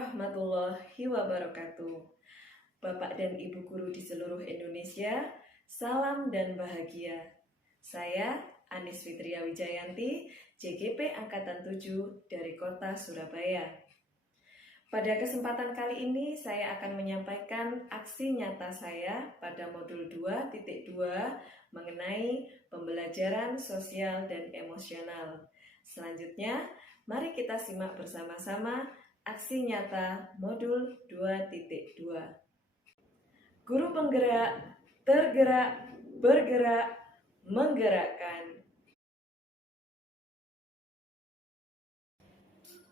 warahmatullahi wabarakatuh. Bapak dan Ibu guru di seluruh Indonesia, salam dan bahagia. Saya Anis Fitria Wijayanti, JGP Angkatan 7 dari Kota Surabaya. Pada kesempatan kali ini saya akan menyampaikan aksi nyata saya pada modul 2.2 mengenai pembelajaran sosial dan emosional. Selanjutnya, mari kita simak bersama-sama aksi nyata modul 2.2. Guru penggerak, tergerak, bergerak, menggerakkan.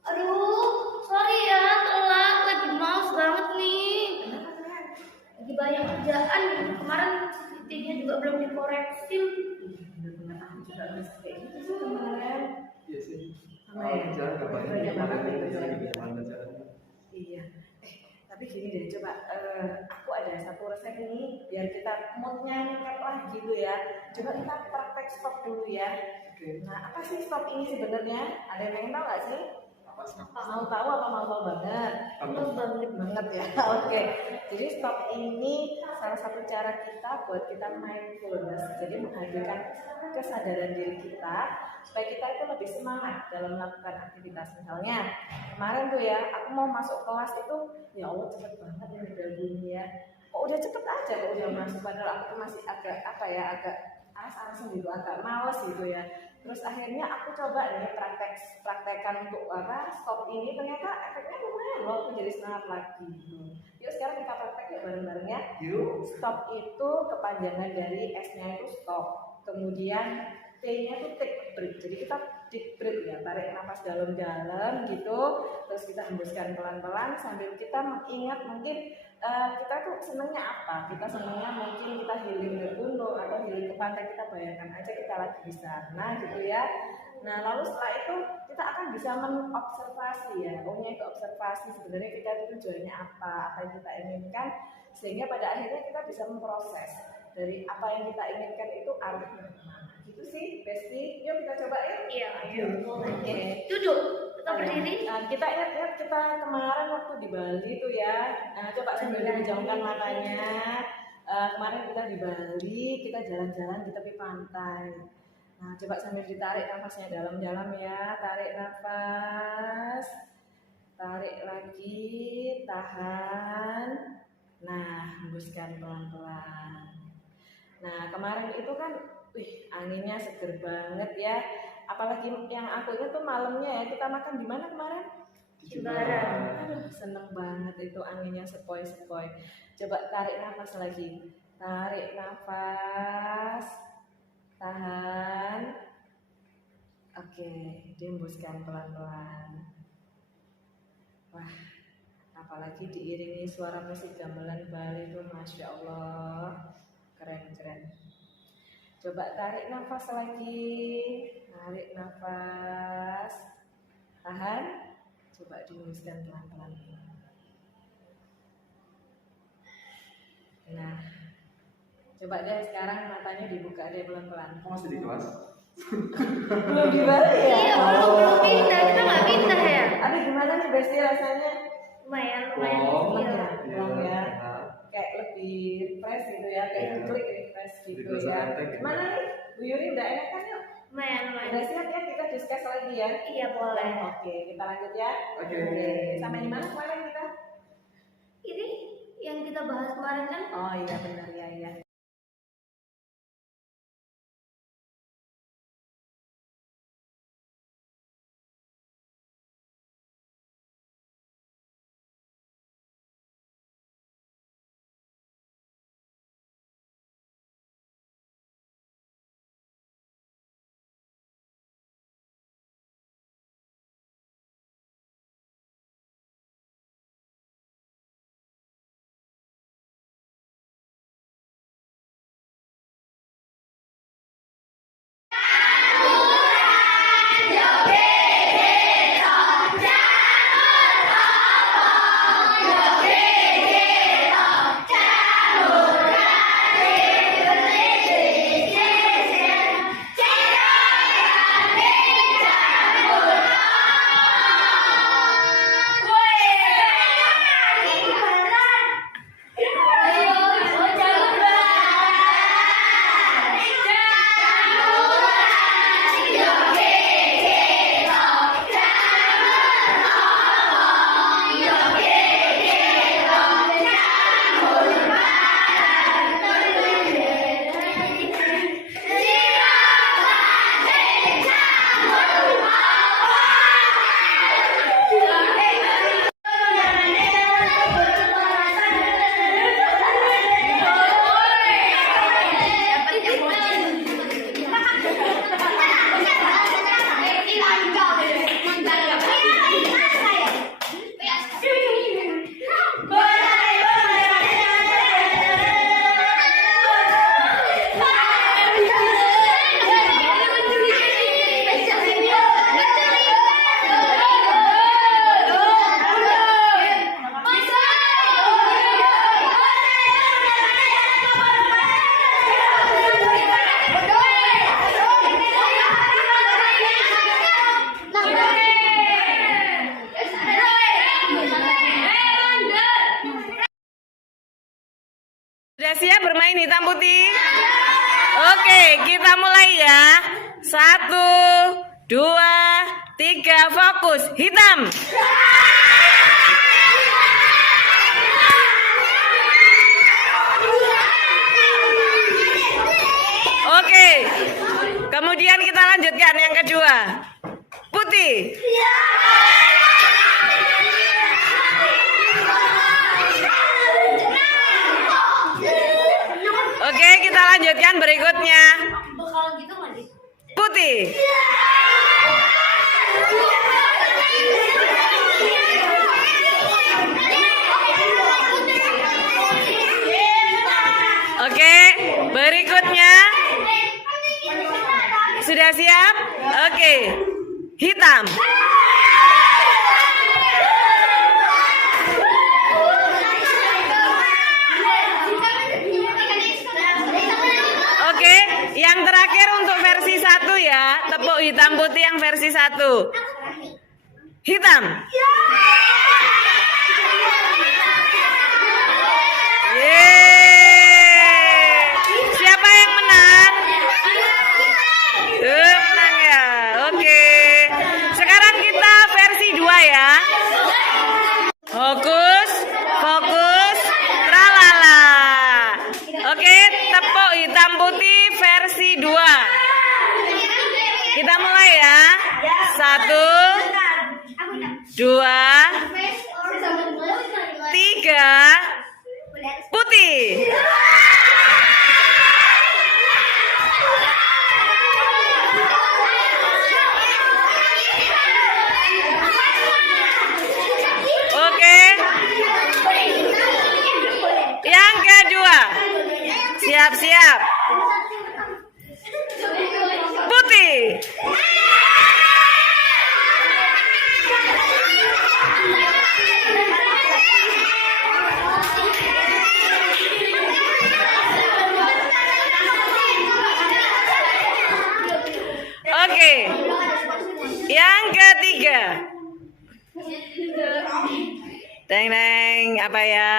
Aduh, sorry ya, telat. Lagi males banget nih. Lagi banyak kerjaan. Kemarin titiknya juga belum dikoreksi. Benar-benar aku juga harus kayak gitu sih kemarin. Iya sih. Banyak banget belajar. Iya. Tapi gini deh, coba aku ada satu resep ini biar kita moodnya nyekep lah gitu ya. Coba kita praktek stop dulu ya. Oke. Nah, apa sih stop ini sebenarnya? Ada yang pengen tahu nggak sih? Mau tahu apa mau tahu banget? Mau Banget ya. Oke. Jadi stop ini salah satu cara kita buat kita mindfulness. Jadi menghadirkan kesadaran diri kita supaya kita itu lebih semangat dalam melakukan aktivitas. Misalnya kemarin tuh ya, aku mau masuk kelas itu, ya Allah cepet banget ini bel bunyi ya. Kok udah cepet aja kok udah masuk, padahal aku tuh masih agak agak alas-alasan gitu, agak males gitu ya. Terus akhirnya aku coba nih praktekkan untuk stop ini, ternyata efeknya lumayan loh, aku jadi semangat lagi gitu. Yuk sekarang kita praktek yuk bareng-bareng ya. Yuk. Stop itu kepanjangan dari S-nya itu stop, kemudian T-nya itu take break. Jadi kita take break ya, tarik nafas dalam-dalam gitu, terus kita hembuskan pelan-pelan sambil kita mengingat mungkin kita tuh senengnya apa. Kita senengnya mungkin kita healing ke gunung atau healing ke pantai, kita bayangkan aja kita lagi di sana gitu ya. Nah lalu setelah itu kita akan bisa mengobservasi ya, itu observasi sebenarnya kita itu tujuannya apa yang kita inginkan, sehingga pada akhirnya kita bisa memproses dari apa yang kita inginkan itu arahnya kemana. Gitu sih, Besti. Yuk kita coba ya. Iya, Oke. Duduk, tetap berdiri. Nah, kita ingat kita kemarin waktu di Bali tuh ya. Nah, coba sambil dijamkan matanya. Kemarin kita di Bali, kita jalan-jalan di tepi pantai. Nah, coba sambil ditarik nafasnya dalam-dalam ya. Tarik nafas. Tarik lagi, tahan. Nah, hembuskan pelan-pelan. Nah, kemarin itu kan anginnya seger banget ya. Apalagi yang aku ingat tuh malamnya ya, kita makan di mana kemarin? Jimbaran. Aduh, seneng banget itu anginnya sepoi-sepoi. Coba tarik nafas lagi. Tarik nafas. Tahan. Oke, dihembuskan pelan-pelan. Wah, apalagi diiringi suara musik gamelan Bali itu, Masya Allah, keren-keren. Coba tarik nafas lagi, tarik nafas, tahan, coba dihembuskan pelan-pelan. Nah, coba deh sekarang matanya dibuka deh pelan-pelan. Kok masih di kelas? Belum di Bali ya? Iya, belum pindah. Kita nggak pindah ya. Aduh, gimana nih Besti rasanya? Lumayan. Oh, Seneng ya? iya. Belum ya? Kayak lebih fresh gitu ya, kayak Iya. klik refresh gitu Di kelas ya. enteng gitu. Gimana nih? Bu Yuri udah enak kan yuk? Lumayan. Udah siap ya, kita discuss lagi ya? Iya, boleh. Oke, kita lanjut ya. Oke. Sampai di mana kemarin kita? Ini yang kita bahas kemarin kan? Oh iya benar ya. Sudah siap bermain hitam putih? Oke, kita mulai ya. 1, 2, 3, fokus. Hitam. Oke, kemudian kita lanjutkan yang kedua. Putih. Oke, kita lanjutkan berikutnya. Putih. Oke, berikutnya. Sudah siap? Oke. Hitam. Oke, yang terakhir untuk versi 1 ya. Tepuk hitam putih yang versi 1. Hitam. Yeay. Siapa yang menang? Menang ya. Oke. Sekarang kita versi 2 ya. Fokus, fokus, tralala. Oke, tepuk hitam putih versi 2. Kita mulai ya. 1, 2, 3, putih. Oke. Yang kedua. Siap-siap. Putih. Oke. Yang ketiga. Teng apa ya?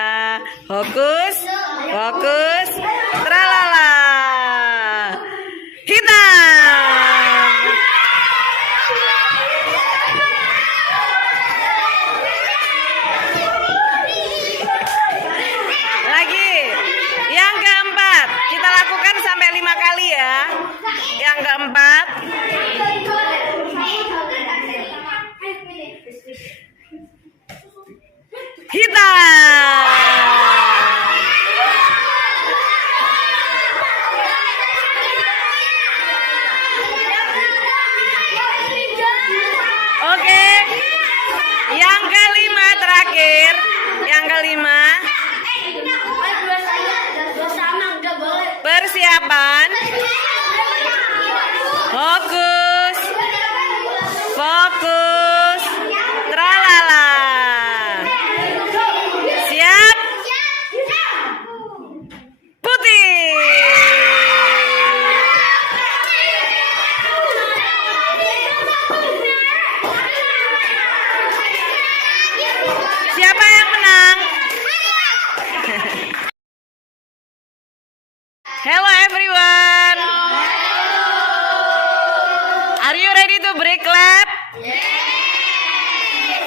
Fokus, fokus, tralala. Hitam. Lagi. Yang keempat, kita lakukan sampai 5 kali ya. Yang keempat. Hitam. Oke. Yang kelima terakhir. Yang kelima. Persiapan. Fokus. Fokus. Tralala. Siap? Putih. Siapa yang menang? Hello everyone. Are you ready to break clap?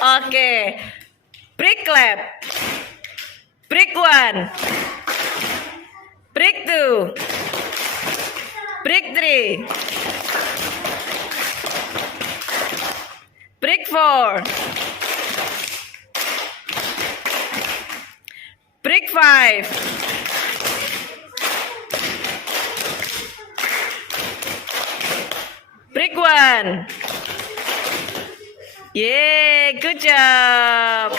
Okay. Break clap. Break 1. Break 2. Break 3. Break 4. Break 5. Break 1. Yay, good job.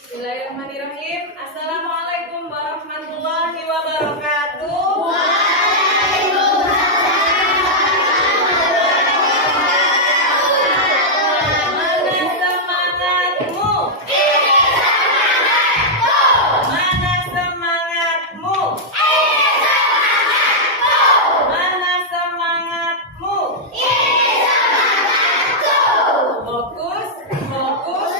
Bismillahirrahmanirrahim. Assalamualaikum warahmatullahi wabarakatuh. Mana semangatmu? Mana semangatmu? Mana semangatmu? Fokus, fokus.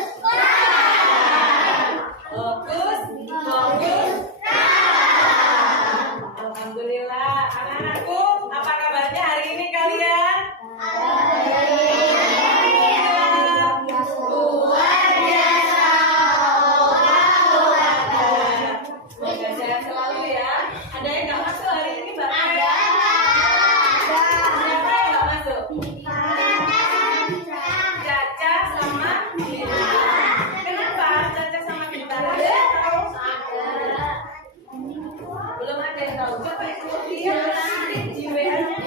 Fokus, fokus. Alhamdulillah, anak-anakku, apa kabarnya hari ini kalian? Luar biasa. Semoga sehat selalu ya. Ada yang nggak masuk hari ini, Mbak? Siapa yang nggak masuk? Caca sama Dina. Kenapa Caca sama Dina? Belum ada yang tahu. Coba ikut dia di WA-nya.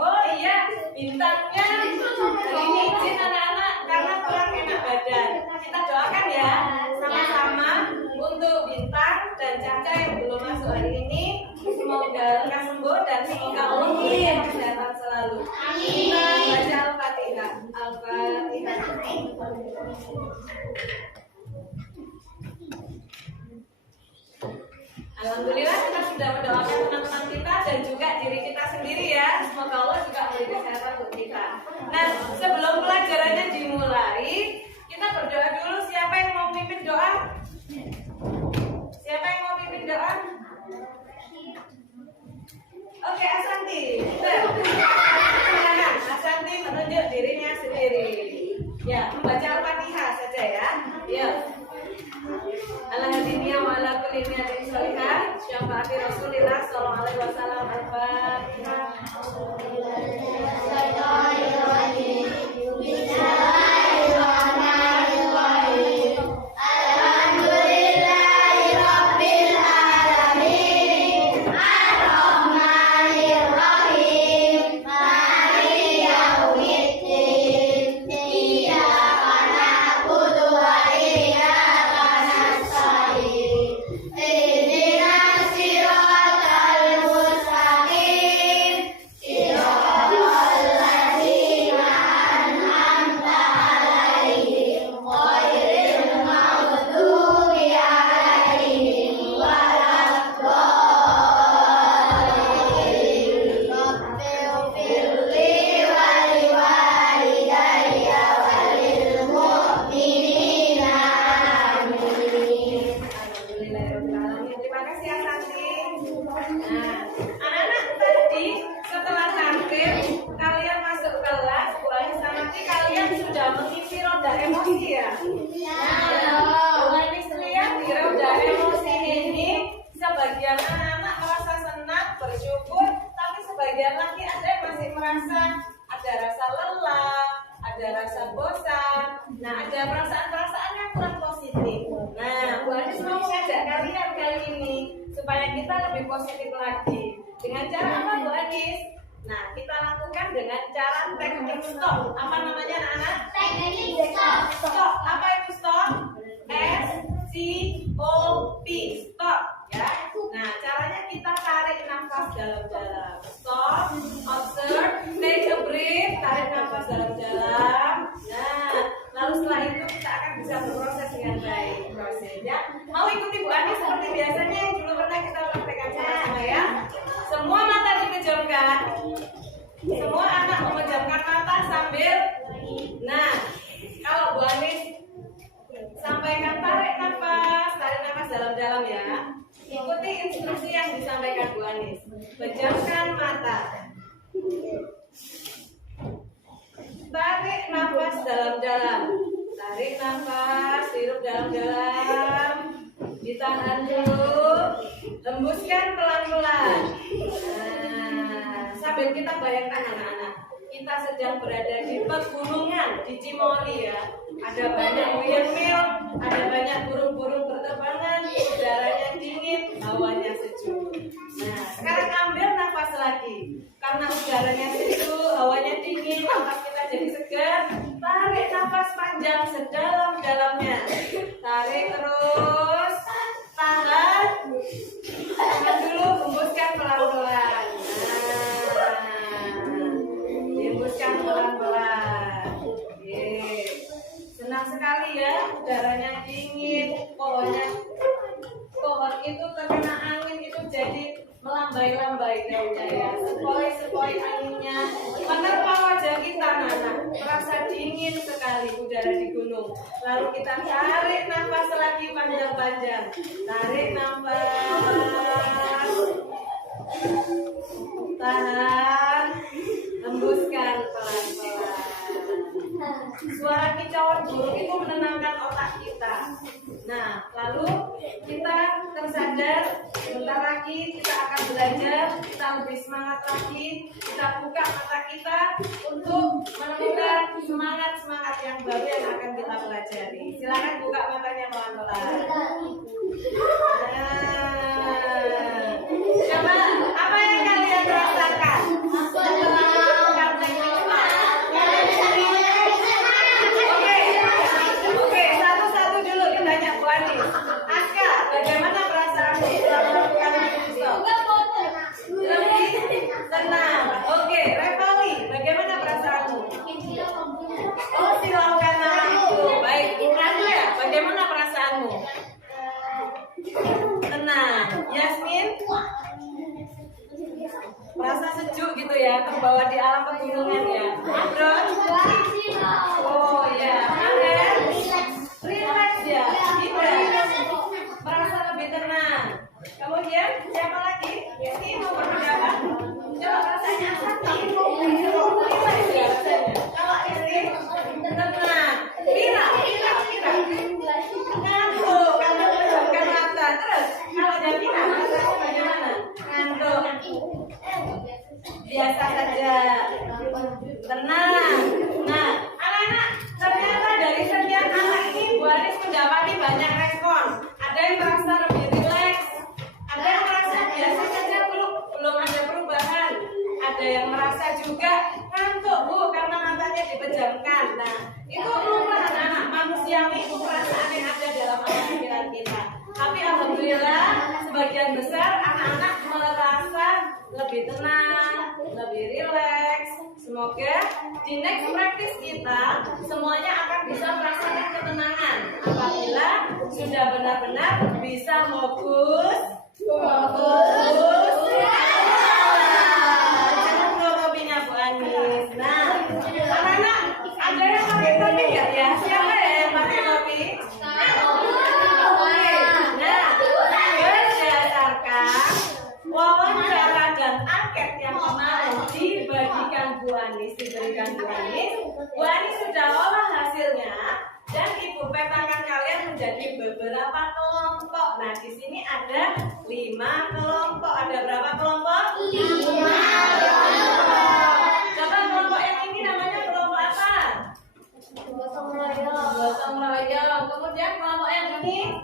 Oh iya, bintangnya hari ini izin anak-anak karena kurang enak badan. Kita doakan ya sama-sama untuk Bintang dan Caca yang belum masuk hari ini. Semoga mereka sembuh dan semoga Allah memberikan kesehatan selalu. Kita baca Al-Fatihah. Al-Fatihah. Alhamdulillah kita sudah mendoakan teman-teman kita dan juga diri kita sendiri ya. Semoga Allah juga memberi kesehatan untuk kita. Nah, sebelum pelajarannya dimulai, kita berdoa dulu. Siapa yang mau pimpin doa? Siapa yang mau pimpin doa? Oke, Asanti. Silakan, Asanti menunjuk dirinya sendiri. Ya, membaca Al-Fatihah saja ya. Ya. Alhamdulillah wa ala kulli niyatin sholihah. Syafaati Rasulillah sallallahu alaihi wasallam. Al-Fatihah. Terima kasih ya Santi. Nah, anak-anak tadi setelah takbir kalian masuk kelas, Bu Anis nanti kalian sudah mengisi roda emosi ya. Nah, Bu Anis lihat di roda emosi ini sebagian anak-anak merasa senang, bersyukur, tapi sebagian lagi ada yang masih merasa ada rasa lelah, ada rasa bosan. Nah, ada perasaan-perasaan yang kurang positif. Nah, Bu Anis mau mengajak kalian kali ini supaya kita lebih positif lagi. Dengan cara apa, Bu Anis? Nah, kita lakukan dengan cara teknik stop. Apa namanya, anak-anak? Teknik stop. Stop. Apa itu stop? S-C-O-P. Stop. Ya. Nah, caranya kita tarik nafas dalam-dalam. Stop. Observe. Take a breath. Tarik nafas dalam-dalam. Nah, lalu setelah itu kita akan bisa berproses dengan baik. Prosesnya. Mau ikuti Bu Ani seperti biasanya yang dulu pernah kita praktekkan sama-sama ya. Semua mata dipejamkan. Semua anak memejamkan mata sambil. Nah, kalau Bu Anis sampaikan tarik nafas dalam-dalam ya. Ikuti instruksi yang disampaikan Bu Anis. Pejamkan mata. Tarik nafas dalam-dalam. Tarik nafas, hirup dalam-dalam. Ditahan dulu. Hembuskan pelan-pelan. Nah, sambil kita bayangkan anak-anak, kita sedang berada di pegunungan di Cimory ya. Ada banyak windmill, ada banyak burung-burung berterbangan, udaranya dingin, hawanya sejuk. Nah, sekarang ambil nafas lagi. Karena udaranya sejuk, hawanya dingin, nafas kita jadi segar. Tarik nafas panjang sedalam-dalamnya. udaranya dingin, pohon itu terkena angin itu jadi melambai-lambai daunnya ya, sepoi-sepoi anginnya menerpa wajah kita. Nana merasa dingin sekali udara di gunung. Lalu kita tarik nafas lagi panjang-panjang, tarik nafas, tahan, hembuskan pelan-pelan. Suara kicauan burung itu menenangkan otak kita. Nah, lalu kita tersadar, sebentar lagi kita akan belajar, kita lebih semangat lagi, kita buka mata kita untuk menemukan semangat-semangat yang baru yang akan kita pelajari. Silakan buka matanya pelan-pelan. Nah, coba apa yang kalian rasakan? Oke, satu-satu dulu ditanya Bu Ani. Aska, bagaimana perasaanmu setelah melakukan stop? Lebih tenang. Oke, Revali, bagaimana perasaanmu? Oh, silaukan namaku. Baik, Nadia, bagaimana perasaanmu? Tenang. Yasmin? Merasa sejuk gitu ya, terbawa di alam pegunungan ya. Adron? Oh ya, Aden? Relax ya, Ida? Merasa lebih tenang. Kemudian siapa lagi? Ini nomor berapa? Coba rasanya sakit. Relax ya rasanya. Kalau ini tenang. Mira. Ngantuk karena menjamkan mata. Terus kalau Jamila rasanya bagaimana? Ngantuk. Biasa saja, tenang. Nah, anak-anak, ternyata dari sekian anak ini Bu Anis mendapati banyak respon. Ada yang merasa lebih rileks, ada yang merasa biasa saja, belum ada perubahan. Ada yang merasa juga ngantuk Bu karena matanya dipejamkan. Nah, itu lumrah anak-anak, manusiawi itu perasaan yang ada dalam pikiran kita. Tapi alhamdulillah sebagian besar anak-anak merasa lebih tenang, lebih rileks. Semoga di next practice kita semuanya akan bisa merasakan ketenangan apabila sudah benar-benar bisa fokus. Jangan fotokopinya Bu Anis. Nah, anak-anak ada yang pakai topi nggak ya? Siapa ya yang pakai topi? Wawancara dan angket yang kemarin diberikan Bu Anis, Bu Anis sudah olah hasilnya dan Ibu petakan kalian menjadi beberapa kelompok. Nah, di sini ada 5 kelompok. Ada berapa kelompok? 5 kelompok. Coba kelompok yang ini namanya kelompok apa? Gotong royong. Kemudian kelompok yang ini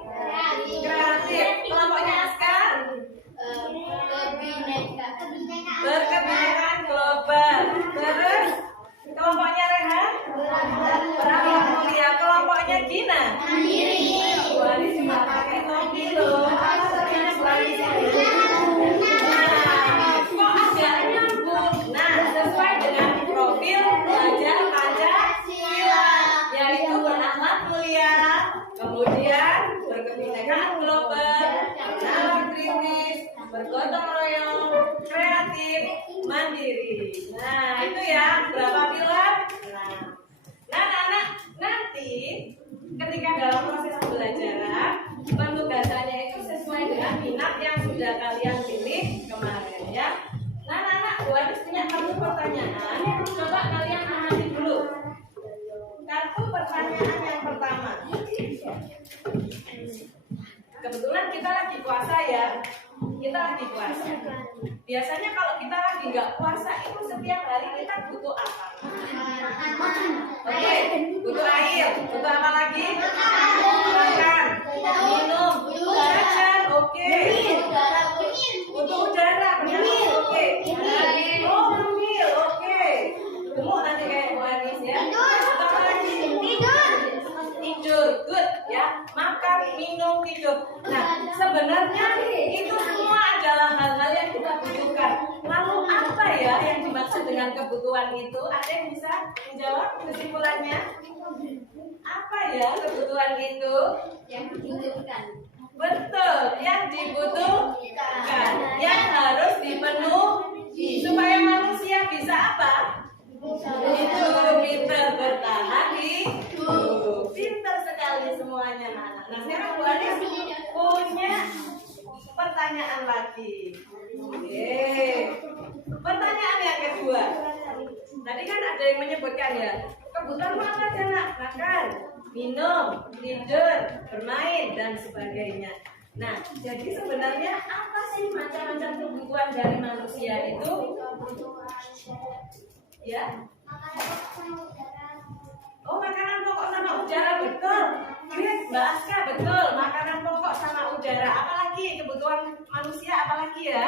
kreatif. Kelompoknya Aska? Berkebinekaan global. Terus kelompoknya Rehan? Berakhlak mulia. Kelompoknya Gina? Bu Anis juga pakai topi loh. Kok agak nyambung? Nah, sesuai dengan profil belajar Pancasila, yaitu berakhlak mulia, kemudian berkebinekaan global, nalar kritis, bergotong royong, kreatif, mandiri. Nah, itu ya berapa pilar? Nah, anak-anak, nanti ketika dalam proses pembelajaran penugasannya itu sesuai dengan minat yang sudah kalian pilih kemarin ya. Nah, anak-anak, Bu Anis punya satu pertanyaan. Coba kalian amati dulu. Kartu pertanyaan yang pertama. Kebetulan kita lagi puasa ya. Kita lagi puasa. Biasanya kalau kita lagi nggak puasa itu setiap hari kita butuh apa? Oke, butuh air. Butuh apa lagi? Makan, minum, jajan. Oke. Butuh udara. Benar? Oke. Oh, ngemil. Oke. Gemuk nanti kayak Bu Anis ya. Butuh apa lagi? Tidur. Good ya. Makan, minum, tidur. Nah, sebenarnya itu semua adalah hal-hal yang kita butuhkan. Lalu apa ya yang dimaksud dengan kebutuhan itu? Ada yang bisa menjawab kesimpulannya? Apa ya kebutuhan itu? Yang dibutuhkan. Betul, yang dibutuhkan, yang harus dipenuhi supaya manusia bisa apa? Hidup, pintar bertahan hidup. Pintar sekali semuanya, anak. Nah, sekarang Bu Anis punya pertanyaan lagi. Oke. Pertanyaan yang kedua. Tadi kan ada yang menyebutkan ya, kebutuhan apa aja nak? Makan, minum, tidur, bermain, dan sebagainya. Nah, jadi sebenarnya apa sih macam-macam kebutuhan dari manusia itu? Ya? Oh, makanan pokok sama udara, betul. Great, Mbak Aska, betul. Makanan pokok sama udara. Apalagi kebutuhan manusia, apalagi ya?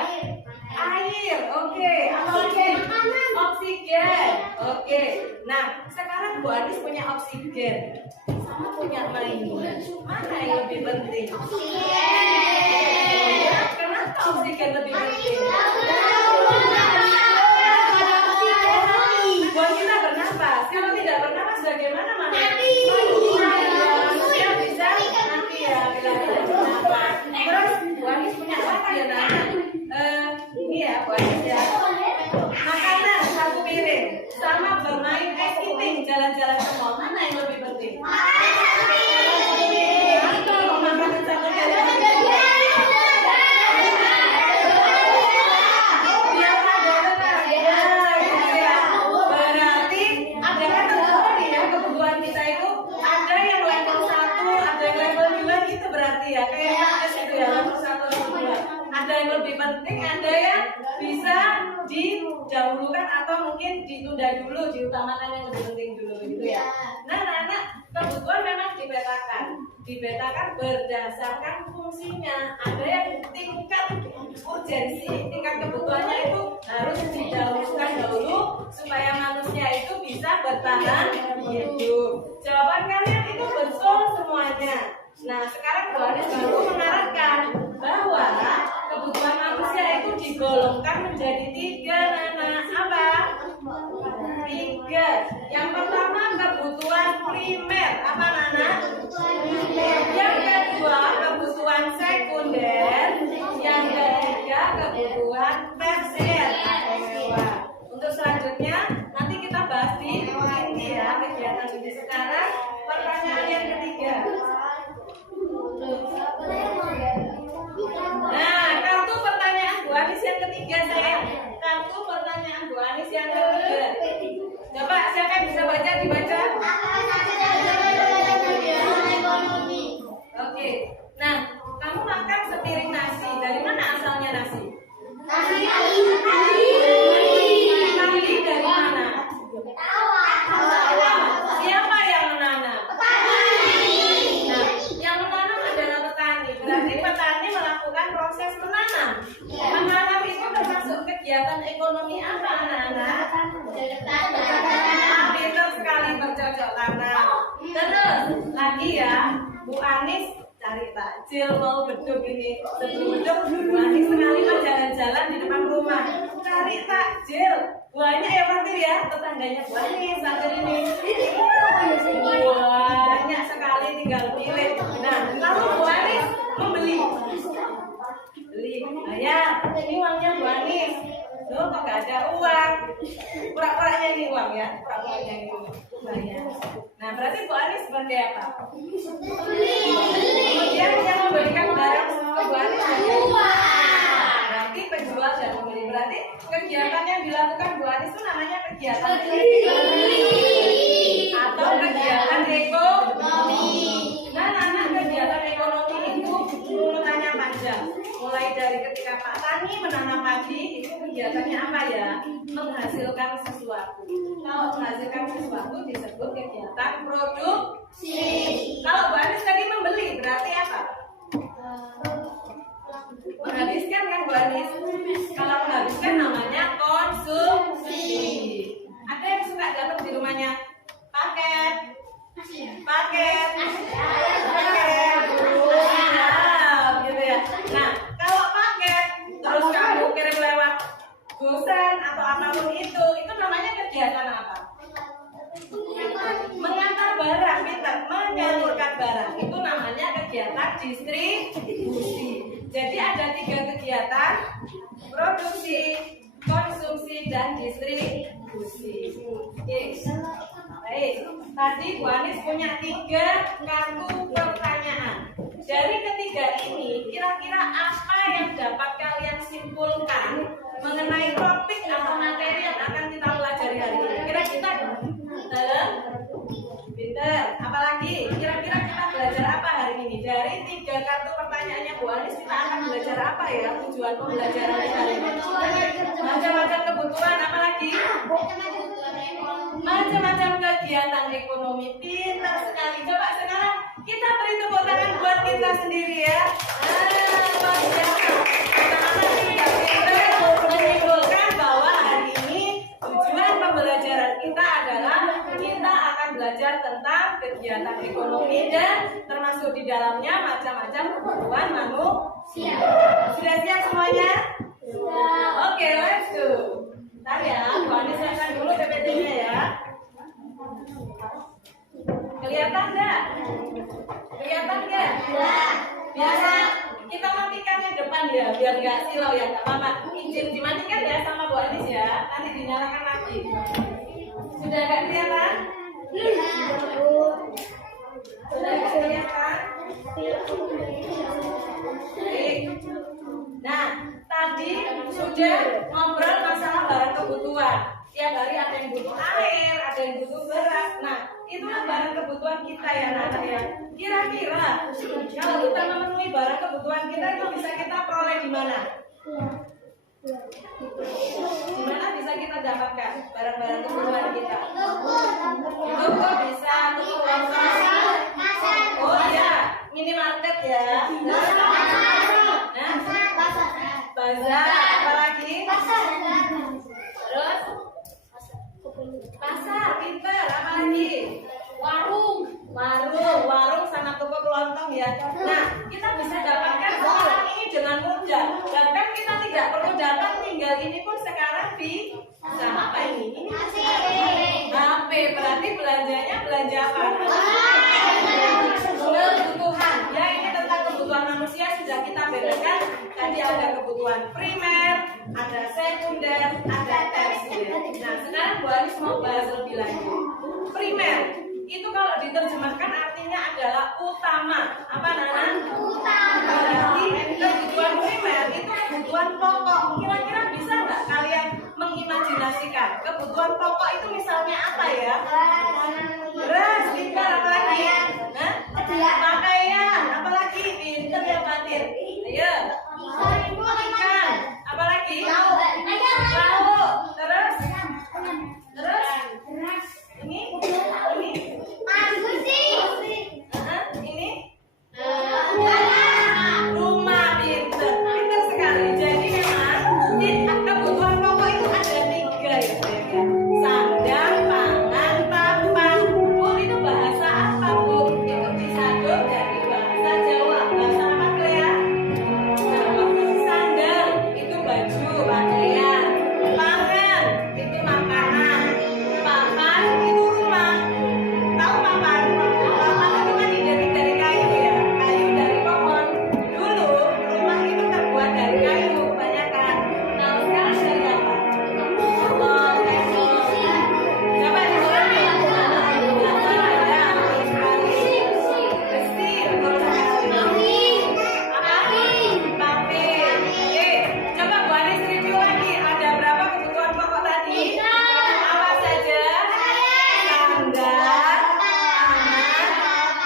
Air, oke. Apalagi? Oksigen, oke. Nah, sekarang Bu Anis punya oksigen sama punya mainan. Mana yang lebih penting? Ya, kenapa oksigen lebih penting? Buat kita bernapas. Kalau tidak bernapas bagaimana manusia bisa mati ya bila tidak bernapas. Terus Bu Anis punya apa ya Nana? Ini ya Bu Anis ya. Makanan satu piring sama bermain skating jalan-jalan ke mall. Mana yang lebih penting? Atau makanan satu piring? Penting ada yang bisa didahulukan atau mungkin ditunda dulu, diutamakan yang lebih penting dulu gitu ya. Nah, anak kebutuhan memang dibetakan berdasarkan fungsinya. Ada yang tingkat urgensi, tingkat kebutuhannya itu harus didahulukan dulu supaya manusia itu bisa bertahan hidup. Jawaban kalian itu betul semuanya. Nah, sekarang Bu Anis baru mengarahkan bahwa kebutuhan manusia itu digolongkan menjadi 3, Nana. Apa? 3. Yang pertama kebutuhan primer. Apa, Nana? Yang kedua kebutuhan sekunder. Yang ketiga kebutuhan tersier. Untuk selanjutnya nanti kita bahas di inti ya kegiatan ini. Sekarang pertanyaan yang ketiga. Nah, kartu pertanyaan Bu Anis yang ketiga saya. Kartu pertanyaan Bu Anis yang ketiga. Coba siapa yang bisa baca dibaca? Oke. Nah, kamu makan sepiring nasi. Dari mana asalnya nasi? Nasi dari mana? Siapa yang menanam? Nah, yang menanam adalah petani. Berarti petani melakukan proses menanam. Menanam itu termasuk kegiatan ekonomi apa, anak-anak? Pintar sekali bercocok tanam. Terus lagi ya, Bu Anis cari takjil mau beduk ini. Sebelum beduk, Bu Anis sekali mau jalan-jalan di depan rumah. Cari takjil. Banyak ya Fatir ya, tetangganya Bu Anis takjil ini. Banyak sekali, tinggal pilih. Nah, lalu Bu Anis membeli. Beli, bayar. Ini uangnya Bu Anis. Loh, kok gak ada uang? Pura-puranya ini uang ya, pura-puranya ini uang. Bayar. Nah, berarti Bu Anis sebagai apa? Kemudian yang memberikan barang ke Bu Anis berarti penjual dan pembeli. Berarti kegiatan yang dilakukan Bu Anis itu namanya kegiatan atau kegiatan ekonomi. Nah, anak kegiatan ekonomi itu urutannya panjang. Mulai dari ketika Pak Tani menanam padi, itu kegiatannya apa ya? Menghasilkan sesuatu. Kalau menghasilkan sesuatu disebut kegiatan produksi. Kalau Bu Anis tadi membeli, berarti apa? Menghabiskan kan Bu Anis? Kalau menghabiskan namanya konsumsi. Ada yang suka dapat di rumahnya paket, gitu ya. Nah, kalau paket terus kamu kirim lewat gosen atau apapun itu namanya kegiatan apa? Mengantar barang, pintar. distribusi. Jadi ada 3 kegiatan: produksi, konsumsi, dan distribusi. Oke. Baik, tadi Bu Anis punya 3 kartu pertanyaan. Dari ketiga ini, kira-kira apa yang dapat kalian simpulkan mengenai topik atau materi yang akan kita pelajari hari ini? Kira-kira pinter. Apalagi kira-kira kita belajar apa hari ini? Dari 3 kartu pertanyaannya Bu Anis, kita akan belajar apa ya? Tujuan pembelajaran hari ini macam-macam kebutuhan. Apalagi macam-macam kegiatan ekonomi. Pintar sekali. Coba sekarang kita beri tepuk tangan buat kita sendiri ya. Luar biasa. Anak-anak tidak pintar menyimpulkan bahwa hari ini tujuan pembelajaran kita adalah kita akan belajar tentang kegiatan ekonomi dan termasuk di dalamnya macam-macam kebutuhan manusia. Sudah siap semuanya? Oke, let's do. Ntar ya, Bu Anis siapkan dulu PPT-nya ya. Kelihatan nggak? Kelihatan nggak? Biasa kita matikan yang depan ya, biar nggak silau ya, nggak apa-apa. Izin dimatikan ya sama Bu Anis ya, nanti dinyalakan lagi. Sudah nggak kelihatan? Sudah nggak kelihatan? Baik. Nah, tadi sudah ngobrol masalah barang kebutuhan. Tiap hari ada yang butuh air, ada yang butuh beras. Nah, itulah barang kebutuhan kita ya anak-anak ya. Kira-kira kalau kita memenuhi barang kebutuhan kita itu bisa kita peroleh di mana? Di mana bisa kita dapatkan barang-barang kebutuhan kita? Toko bisa, toko pasar. Oh ya, minimarket ya. Nah, bazar, apa lagi? Terus pasar, pinter, apa lagi? Warung sama toko kelontong ya. Nah, kita bisa dapatkan sekarang ini dengan mudah. Bahkan kita tidak perlu datang, tinggal ini pun sekarang bisa. Apa ini? HP. Berarti belanjanya belanja apa? Kebutuhan. Ya, ini tentang kebutuhan manusia sudah kita bedakan. Tadi ada kebutuhan primer, ada sekunder, ada tersier. Nah, sekarang Bu Anis mau bahas lebih lanjut. Primer itu kalau diterjemahkan artinya adalah utama. Apa Nana? Utama. Berarti kebutuhan primer itu kebutuhan pokok. Kira-kira bisa nggak kalian mengimajinasikan kebutuhan pokok itu misalnya apa ya? Beras, pintar, apa lagi? Pakaian, apa lagi? Pintar ya Fatir. Ayo. Ikan, apa lagi? Lauk. Terus? Ini? Ini? Rumah, pintar sekali. Jadi memang kebutuhan pokok itu ada 3 ya. Sandang, pangan, papan. Bu, itu bahasa apa Bu? Itu disambung dari bahasa Jawa. Bahasa apa Clea? Sandang itu baju, pakaian. Pangan itu makanan. Papan itu rumah. Tahu papan? Papan itu kan dari kayu ya, kayu dari pohon. Dulu rumah itu terbuat dari kayu kebanyakan. Nah sekarang dari apa? Coba diulangi. Besi, betul sekali. Paving. Oke, coba Bu Anis review lagi. Ada berapa kebutuhan pokok tadi? Apa saja? Sandang, pangan.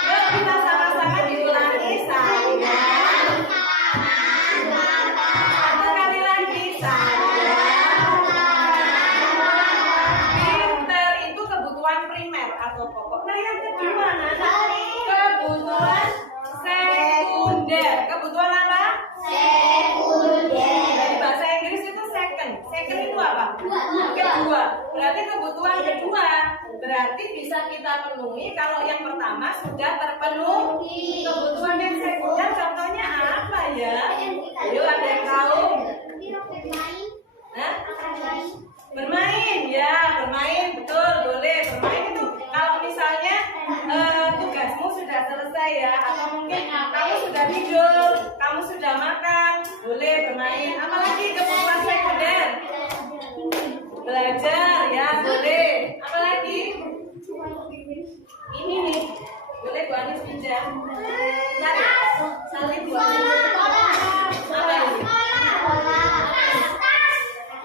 Yuk kita sama-sama diulangi. Sandang. Satu kali lagi. Sandang. Pinter itu kebutuhan primer atau pokok. Nah yang kedua Nana, kebutuhan sekunder. Kebutuhan apa? Dari bahasa Inggris itu second. Second itu apa? Kedua. Berarti kebutuhan kedua. Berarti bisa kita penuhi kalau yang pertama sudah terpenuhi. Kebutuhan yang sekunder contohnya apa ya? Ayo ada yang tahu? Hah? Bermain ya, bermain betul, boleh bermain itu. Kalau misalnya tugasmu sudah selesai ya, atau mungkin kamu sudah tidur, kamu sudah makan, boleh bermain. Apalagi kebutuhan sekunder? Belajar, ya boleh. Apalagi? Ini nih, boleh Bu Anis pinjam. Salin Bu Anis. Apa ini?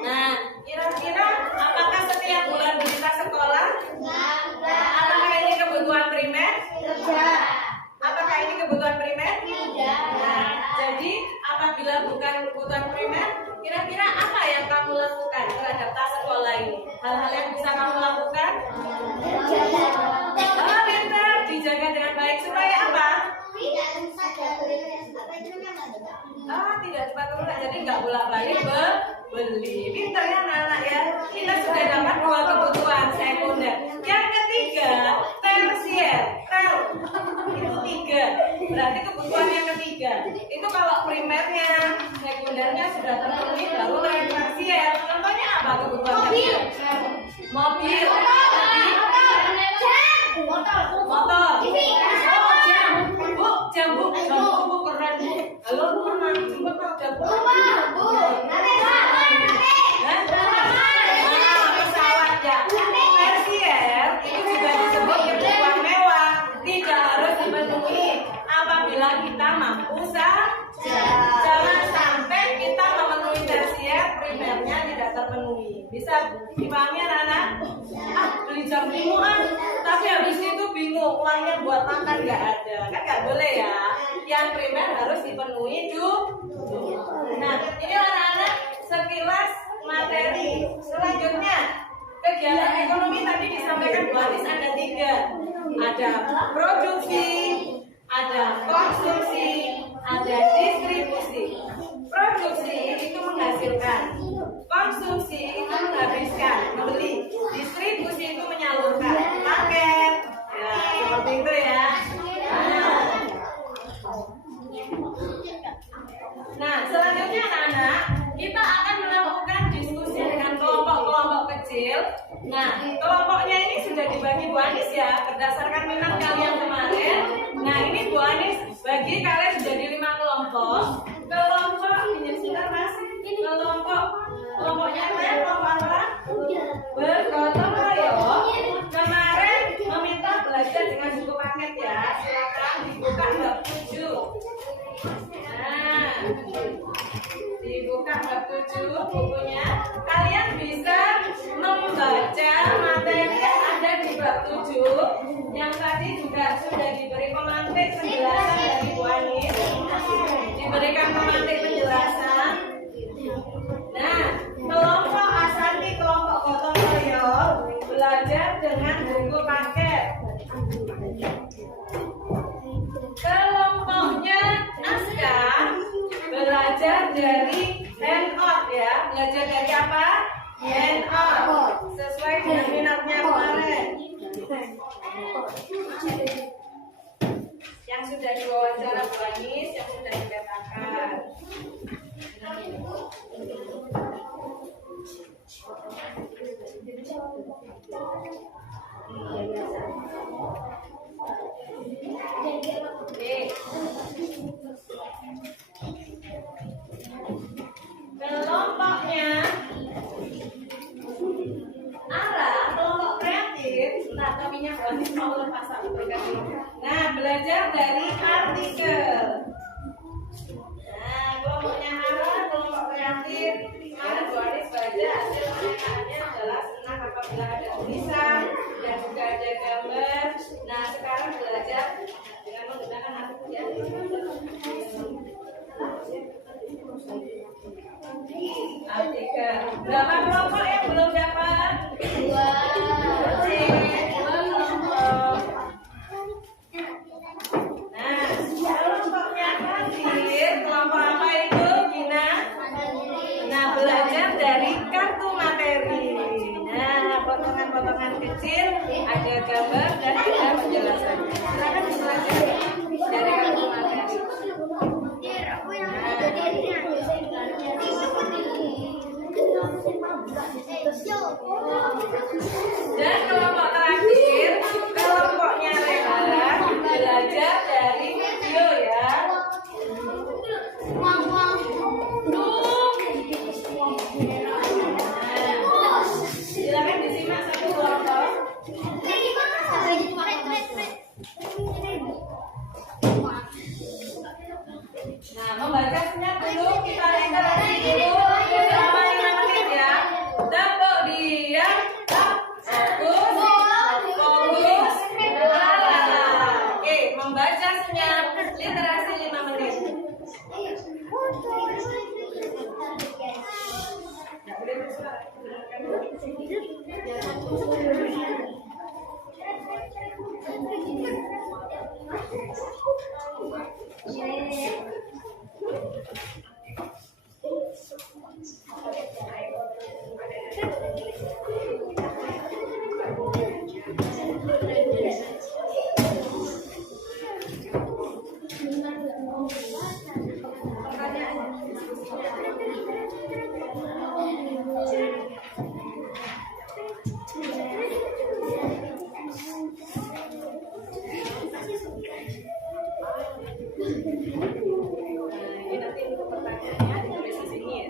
Nah, kira-kira apakah setiap bulan beli tas sekolah? Apakah ini kebutuhan primer? Apakah ini kebutuhan primer? Nah, jadi apabila bukan kebutuhan primer, kira-kira apa yang kamu lakukan terhadap tas sekolah ini? Hal-hal yang bisa kamu lakukan? Oh, pintar, dijaga dengan baik supaya apa? Tidak cepat rusak, jadi nggak bolak-balik beli. Pintar ya anak-anak ya. Kita sudah dapat 2 kebutuhan sekunder. Yang ketiga, tersier. Itu 3. Berarti kebutuhan yang ketiga. Itu kalau primernya, sekundernya sudah terpenuhi, baru yang tersier. Contohnya apa kebutuhan tersier? Mobil. Motor. Oh, jam. Bu, jam bu keren bu. Halo bu, pernah jemput jam bu. Pesawat ya. Tersier itu juga disebut kebutuhan mewah. Tidak harus dipenuhi apabila kita mampu saja. Jangan sampai kita memenuhi tersier, primernya tidak terpenuhi. Bisa dipahami anak-anak? Beli jam 5-an, tapi habis itu bingung uangnya buat makan nggak ada, kan nggak boleh ya. Yang primer harus dipenuhi dulu. Nah, ini anak-anak sekilas materi. Selanjutnya, kegiatan ekonomi tadi disampaikan Bu Anis ada 3. Ada produksi, ada konsumsi, ada distribusi. Produksi itu menghasilkan, konsumsi itu menghabiskan, membeli, distribusi itu menyalurkan, paket. Ya, seperti itu ya. Nah, selanjutnya anak-anak, kita akan melakukan diskusi dengan kelompok-kelompok kecil. Nah, kelompoknya ini sudah dibagi Bu Anis ya, berdasarkan minat kalian kemarin. Nah, ini Bu Anis bagi kalian menjadi 5 kelompok. Kelompoknya kelompok apa? Bergotong royong. Kemarin meminta belajar dengan buku paket ya. Silakan dibuka bab 7. Nah, dibuka bab 7 bukunya. Kalian bisa membaca materi yang ada di bab 7. Yang tadi juga sudah diberi pemantik penjelasan dari Bu Anis. Diberikan pemantik penjelasan. Nah, kelompok Asanti, kelompok gotong royong belajar dengan buku paket. Kelompoknya Aska belajar dari handout ya. Belajar dari apa? Handout. Sesuai dengan minatnya kemarin. Yang sudah diwawancara Bu Anis, yang sudah dikatakan. Kelompoknya arah kelompok kreatif. Nah, kaminya Bu Anis mau lepas aku. Nah, belajar dari artikel. Nah, kelompoknya arah kelompok kreatif. Kemarin Bu Anis baca hasil pernyataannya adalah senang apabila ada tulisan dan juga ada gambar. Nah, sekarang belajar dengan menggunakan artikel ya. Artikel. Berapa kelompok yang belum dapat? 2 kelompok. Nah, kelompoknya hadir. Kelompok apa itu, Gina? Nah, belajar dari kartu materi. Nah, potongan-potongan kecil, ada gambar dan ada penjelasan. Silakan dipelajari dari kartu materi. Dan kelompok terakhir, kelompoknya Rehan belajar dari video ya. Ini nanti untuk pertanyaannya ditulis di sini ya.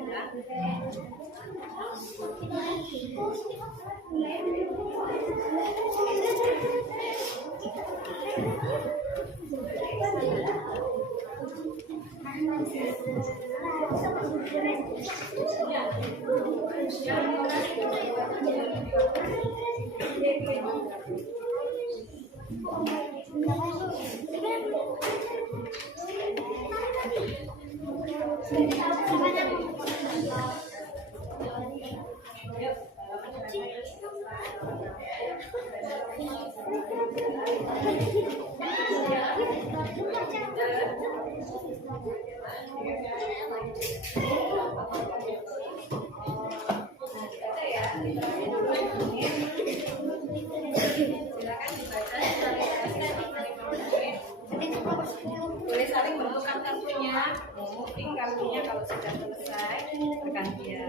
Boleh saling menentukan kartunya, mungkin kartunya kalau sudah selesai pergantian.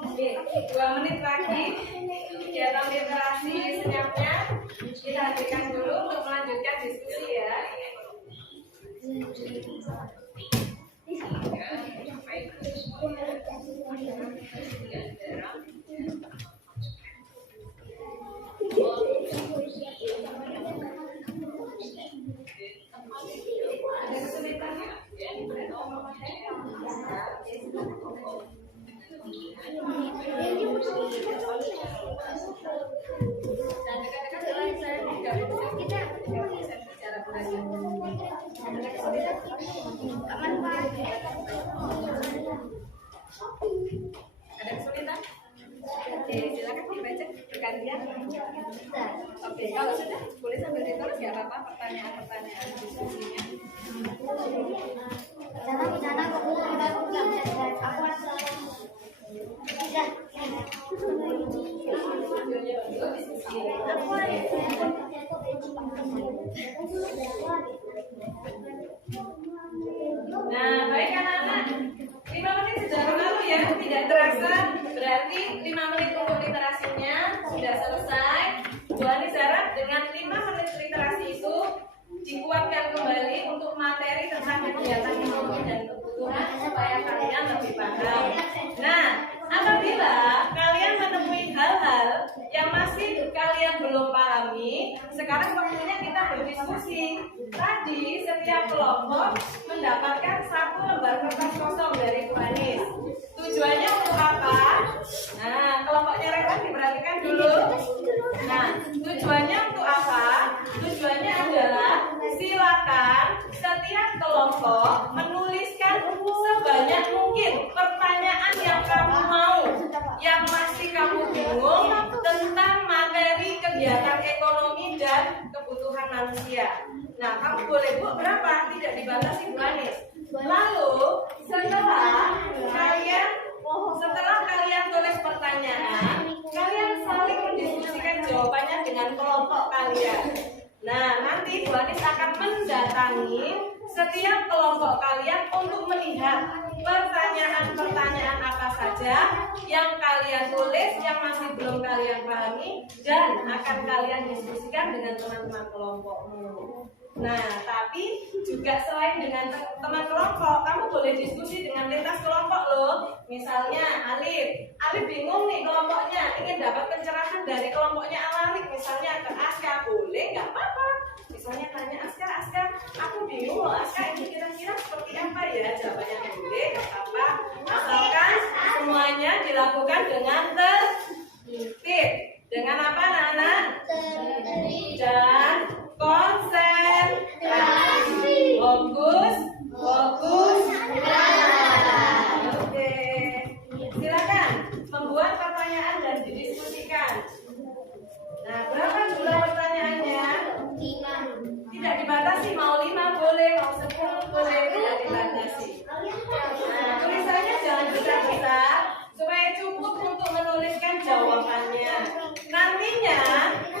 Oke, 2 menit lagi kegiatan literasi senyapnya kita hentikan dulu untuk melanjutkan diskusi ya. Ada kesulitan ya? Dan dekat-dekat selain saya tidak bisa bicara belajar. Ada kesulitan? Aman Pak. Ada kesulitan? Oke, silakan dibaca pergantian. Oke, kalau sudah boleh sambil ditulis ya apa pertanyaan-pertanyaan diskusinya. Nah, baik anak-anak, 5 menit sudah berlalu ya, tidak terasa. Berarti 5 menit untuk literasinya sudah selesai. Bu Anis harap dengan 5 menit literasi itu dikuatkan kembali untuk materi tentang kegiatan ekonomi dan kebutuhan supaya kalian lebih paham. Nah, apabila kalian menemui hal-hal yang masih kalian belum pahami, sekarang waktunya kita berdiskusi. Tadi setiap kelompok mendapatkan 1 lembar kertas kosong dari Bu Anis. Tujuannya untuk apa? Nah, kelompoknya Rekan diperhatikan dulu. Nah, tujuannya untuk apa? Tujuannya adalah silakan setiap kelompok menuliskan sebanyak mungkin pertanyaan yang kamu mau, yang masih kamu bingung tentang materi kegiatan ekonomi dan kebutuhan manusia. Nah, kamu boleh Bu berapa? Tidak dibatasi Bu Anis. Lalu setelah kalian tulis pertanyaan, kalian saling mendiskusikan jawabannya dengan kelompok kalian. Nah, nanti Bu Anis akan mendatangi setiap kelompok kalian untuk melihat pertanyaan pertanyaan-pertanyaan apa saja yang kalian tulis, yang masih belum kalian pahami, dan akan kalian diskusikan dengan teman-teman kelompokmu. Nah, tapi juga selain dengan teman kelompok, kamu boleh diskusi dengan lintas kelompok loh. Misalnya Alif bingung nih kelompoknya, ingin dapat pencerahan dari kelompoknya Alarik, misalnya ke Aska, boleh nggak apa-apa. Misalnya tanya Aska, aku bingung loh Aska, ini kira-kira seperti apa ya? Jawabannya boleh, nggak apa-apa. Asalkan semuanya dilakukan dengan tertib. Dengan apa anak-anak? Dan konsentrasi. Fokus. Oke. Silakan membuat pertanyaan dan didiskusikan. Nah, berapa jumlah pertanyaannya? Tidak dibatasi, mau 5 boleh, mau 10 boleh, tidak dibatasi. Nah, tulisannya jangan besar-besar supaya cukup untuk menuliskan jawabannya. Nantinya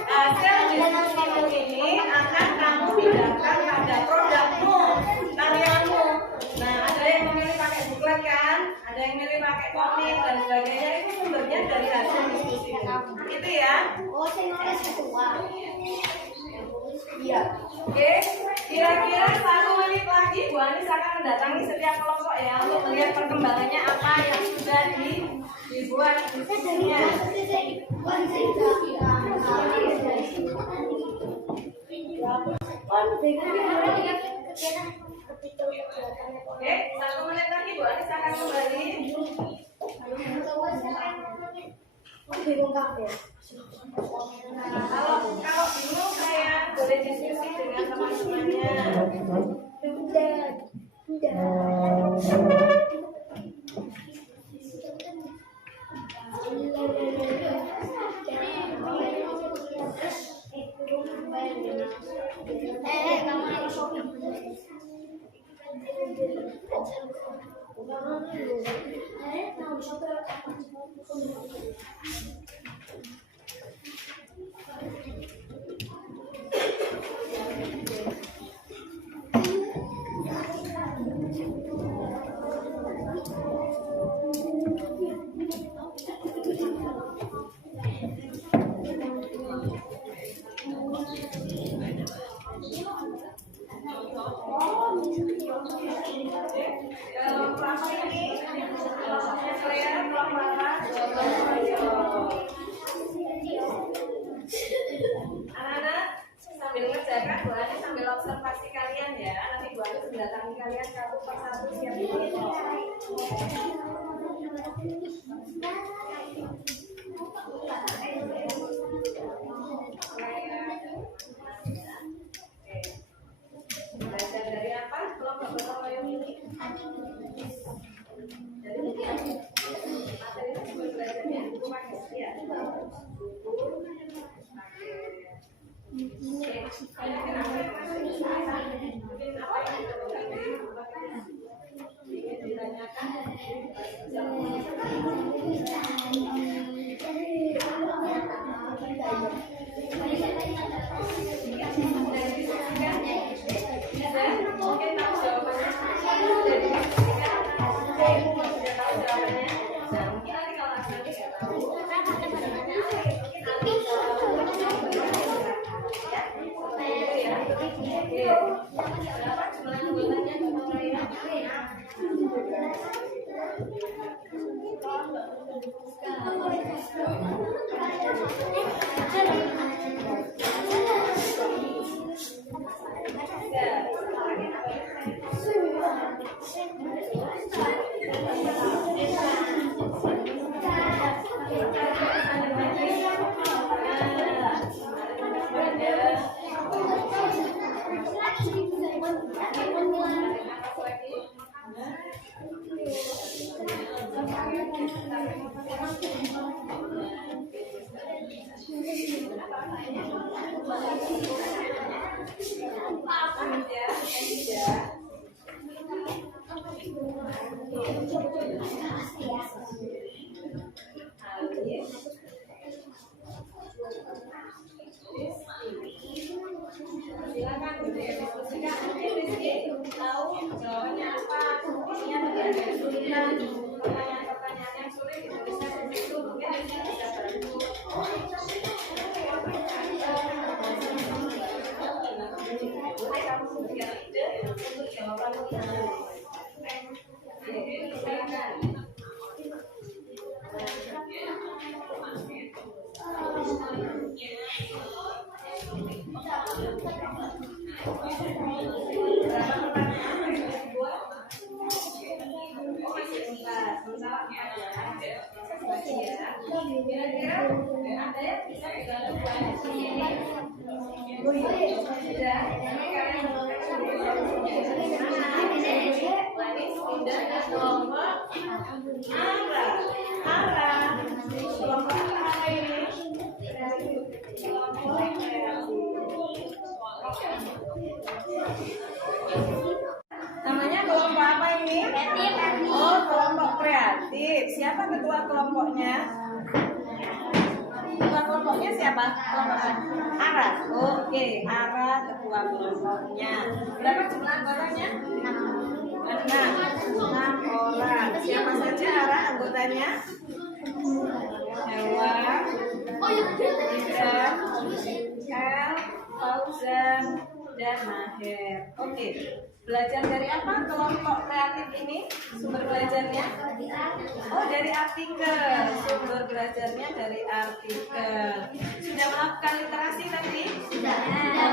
hasil diskusimu ini akan kamu pindahkan pada produkmu, karyamu. Nah, ada yang memilih pakai buklet kan, ada yang memilih pakai komik dan sebagainya. Itu sumbernya dari hasil diskusi. Itu ya. Iya. Oke, kira-kira 1 menit lagi Bu Anis akan mendatangi setiap kelompok ya untuk melihat perkembangannya apa yang sudah dibuat diskusinya. Oke, 1 menit lagi Bu Anis akan kembali. Kalau bingung saya boleh diskusi dengan teman-temannya. Anak-anak sambil ngerjakan Bu Anis sambil observasi kalian ya. Nanti Bu Anis mendatangi kalian satu persatu siap belajar dari apa? Kelompok bergotong royong ini. Jadi materinya sebelum belajarnya buku pakai ya. Silakan diskusikan mungkin Rizky tahu jawabannya apa, isinya bagian dari kesulitan, pertanyaan-pertanyaan yang sulit ditulisnya begitu, mungkin ini bisa bantu. Boleh kamu berikan ide untuk jawaban silakan. Namanya kelompok apa ini? Oh, kelompok kreatif. Siapa ketua kelompoknya? Ketua kelompoknya siapa? Ara. Oke, Ara ketua kelompoknya. Berapa jumlah anggotanya? 6 orang. Siapa saja Ara anggotanya? Hewa, Ida, El, Fauzan, dan Maher. Oke. Belajar dari apa kelompok kreatif ini? Sumber belajarnya? Oh, dari artikel. Sumber belajarnya dari artikel. Sudah melakukan literasi tadi? Sudah.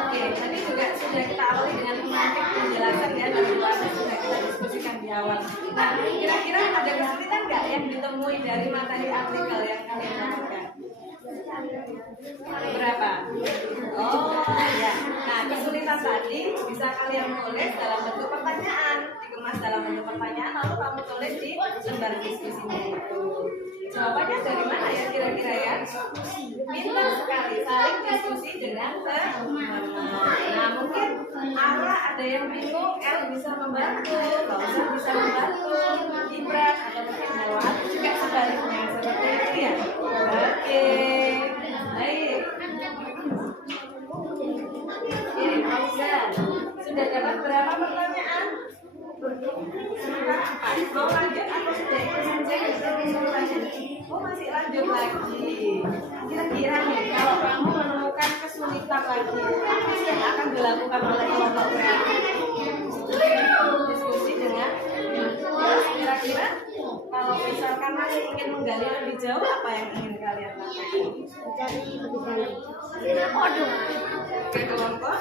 Oke, tadi juga sudah kita awali dengan semantik penjelasan ya, dari bahasa sudah kita diskusikan di awal. Nah, kira-kira ada kesulitan nggak yang ditemui dari materi artikel yang kalian lakukan? Berapa? Oh ya. Nah, kesulitan tadi bisa kalian tulis dalam bentuk pertanyaan, dikemas dalam bentuk pertanyaan, lalu kamu tulis di lembar diskusinya itu. Jawabannya dari mana ya kira-kira ya? Pintar sekali, saling diskusi dengan teman. Nah, mungkin Ara ada yang bingung, El bisa membantu, Fauzan bisa membantu, Ibran atau mungkin Hewa juga sebaliknya seperti itu ya. Oke, baik. Oke, Fauzan sudah dapat berapa pertanyaan? Mau lanjut atau sudah itu saja? Oh, masih lanjut lagi. Kira-kira nih, kalau kamu menemukan kesulitan lagi, apa sih yang akan dilakukan oleh kelompok kreatif? Diskusi dengan terus kira-kira kalau misalkan masih ingin menggali lebih jauh, apa yang ingin kalian lakukan? Mencari lebih dalam. Ke kelompok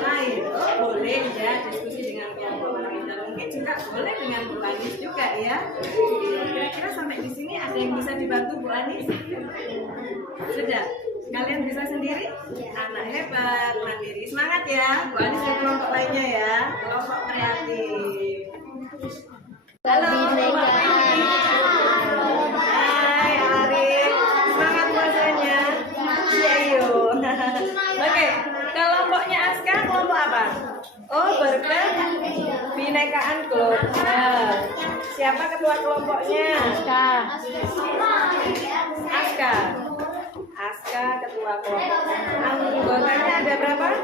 lain. Oh, boleh ya diskusi dengan kelompok lain, dan mungkin juga boleh dengan Bu Anis juga ya. Kira-kira sampai di sini ada yang bisa dibantu Bu Anis? Sudah? Kalian bisa sendiri? Anak hebat, mandiri. Semangat ya Bu Anis dan kelompok lainnya ya, kelompok kreatif. Halo Mbak Anis. Hai Arif, semangat puasanya. Ayo. Oke, kelompoknya Aska kelompok apa? Oh, berkebinekaan global. Siapa ketua kelompoknya? Aska ketua kelompok. Anggotanya ada berapa?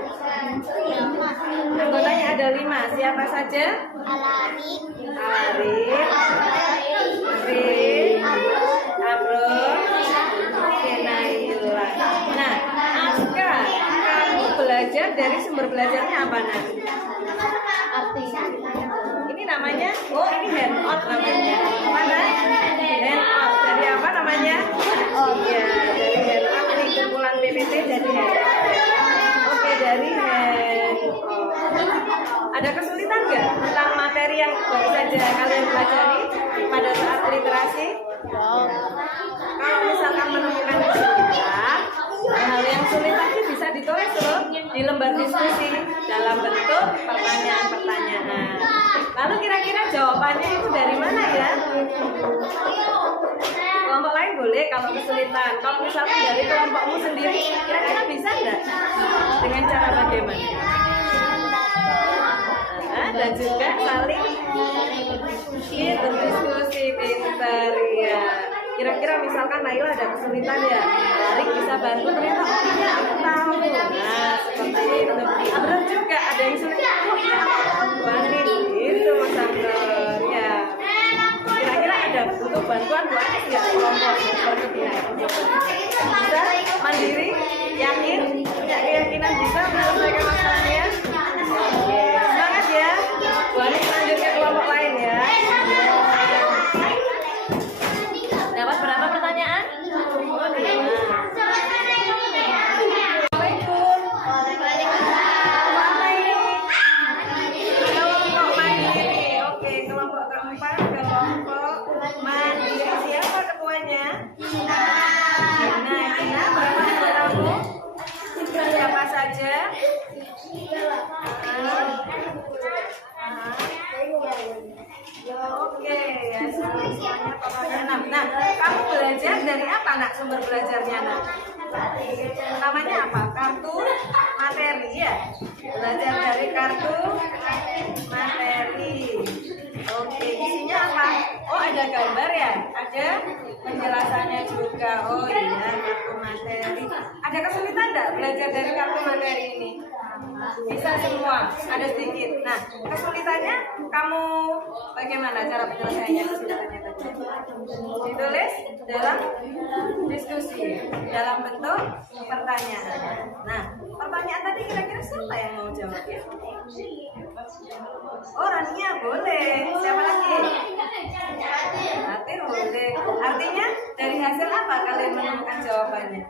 Anggotanya ada 5. Siapa saja? Arif, Amrul, Naila. Nah, Aska, kamu belajar dari sumber belajarnya apa nanti? Ini namanya, oh ini handout namanya. Mana? Handout. Dari apa namanya? Iya, dari handout. Ini kumpulan PPT dari handout. Oke, dari handout. Ada kesulitan nggak tentang materi yang baru saja kalian pelajari pada saat literasi? Kalau misalkan menemukan kesulitan, hal yang sulit tadi bisa ditulis loh di lembar diskusi dalam bentuk pertanyaan-pertanyaan. Lalu kira-kira jawabannya itu dari mana ya? Kelompok lain boleh kalau kesulitan. Kalau misalkan dari kelompokmu sendiri, kira-kira bisa nggak? Dengan cara bagaimana? Dan juga saling berdiskusi, pintar ya. Kira-kira misalkan Naila ada kesulitan ya, Arik bisa bantu, ternyata oh iya aku tahu. Nah seperti itu. Abrar juga ada yang sulit, oh iya aku tahu Bu Anis gitu Mas Abrar ya. sumber belajarnya nak? Namanya apa? Kartu materi ya. Belajar dari kartu materi. Oke, isinya apa? Oh, ada gambar ya? Ada penjelasannya juga. Oh iya, kartu materi. Ada kesulitan enggak belajar dari kartu materi ini? Bisa semua, ada sedikit. Nah, kesulitannya kamu bagaimana cara penyelesaiannya kesulitannya tadi? Ditulis dalam diskusi, dalam bentuk pertanyaan. Nah, pertanyaan tadi kira-kira siapa yang mau jawab ya? Oh, Rania boleh. Siapa lagi? Hati boleh. Artinya dari hasil apa kalian menemukan jawabannya?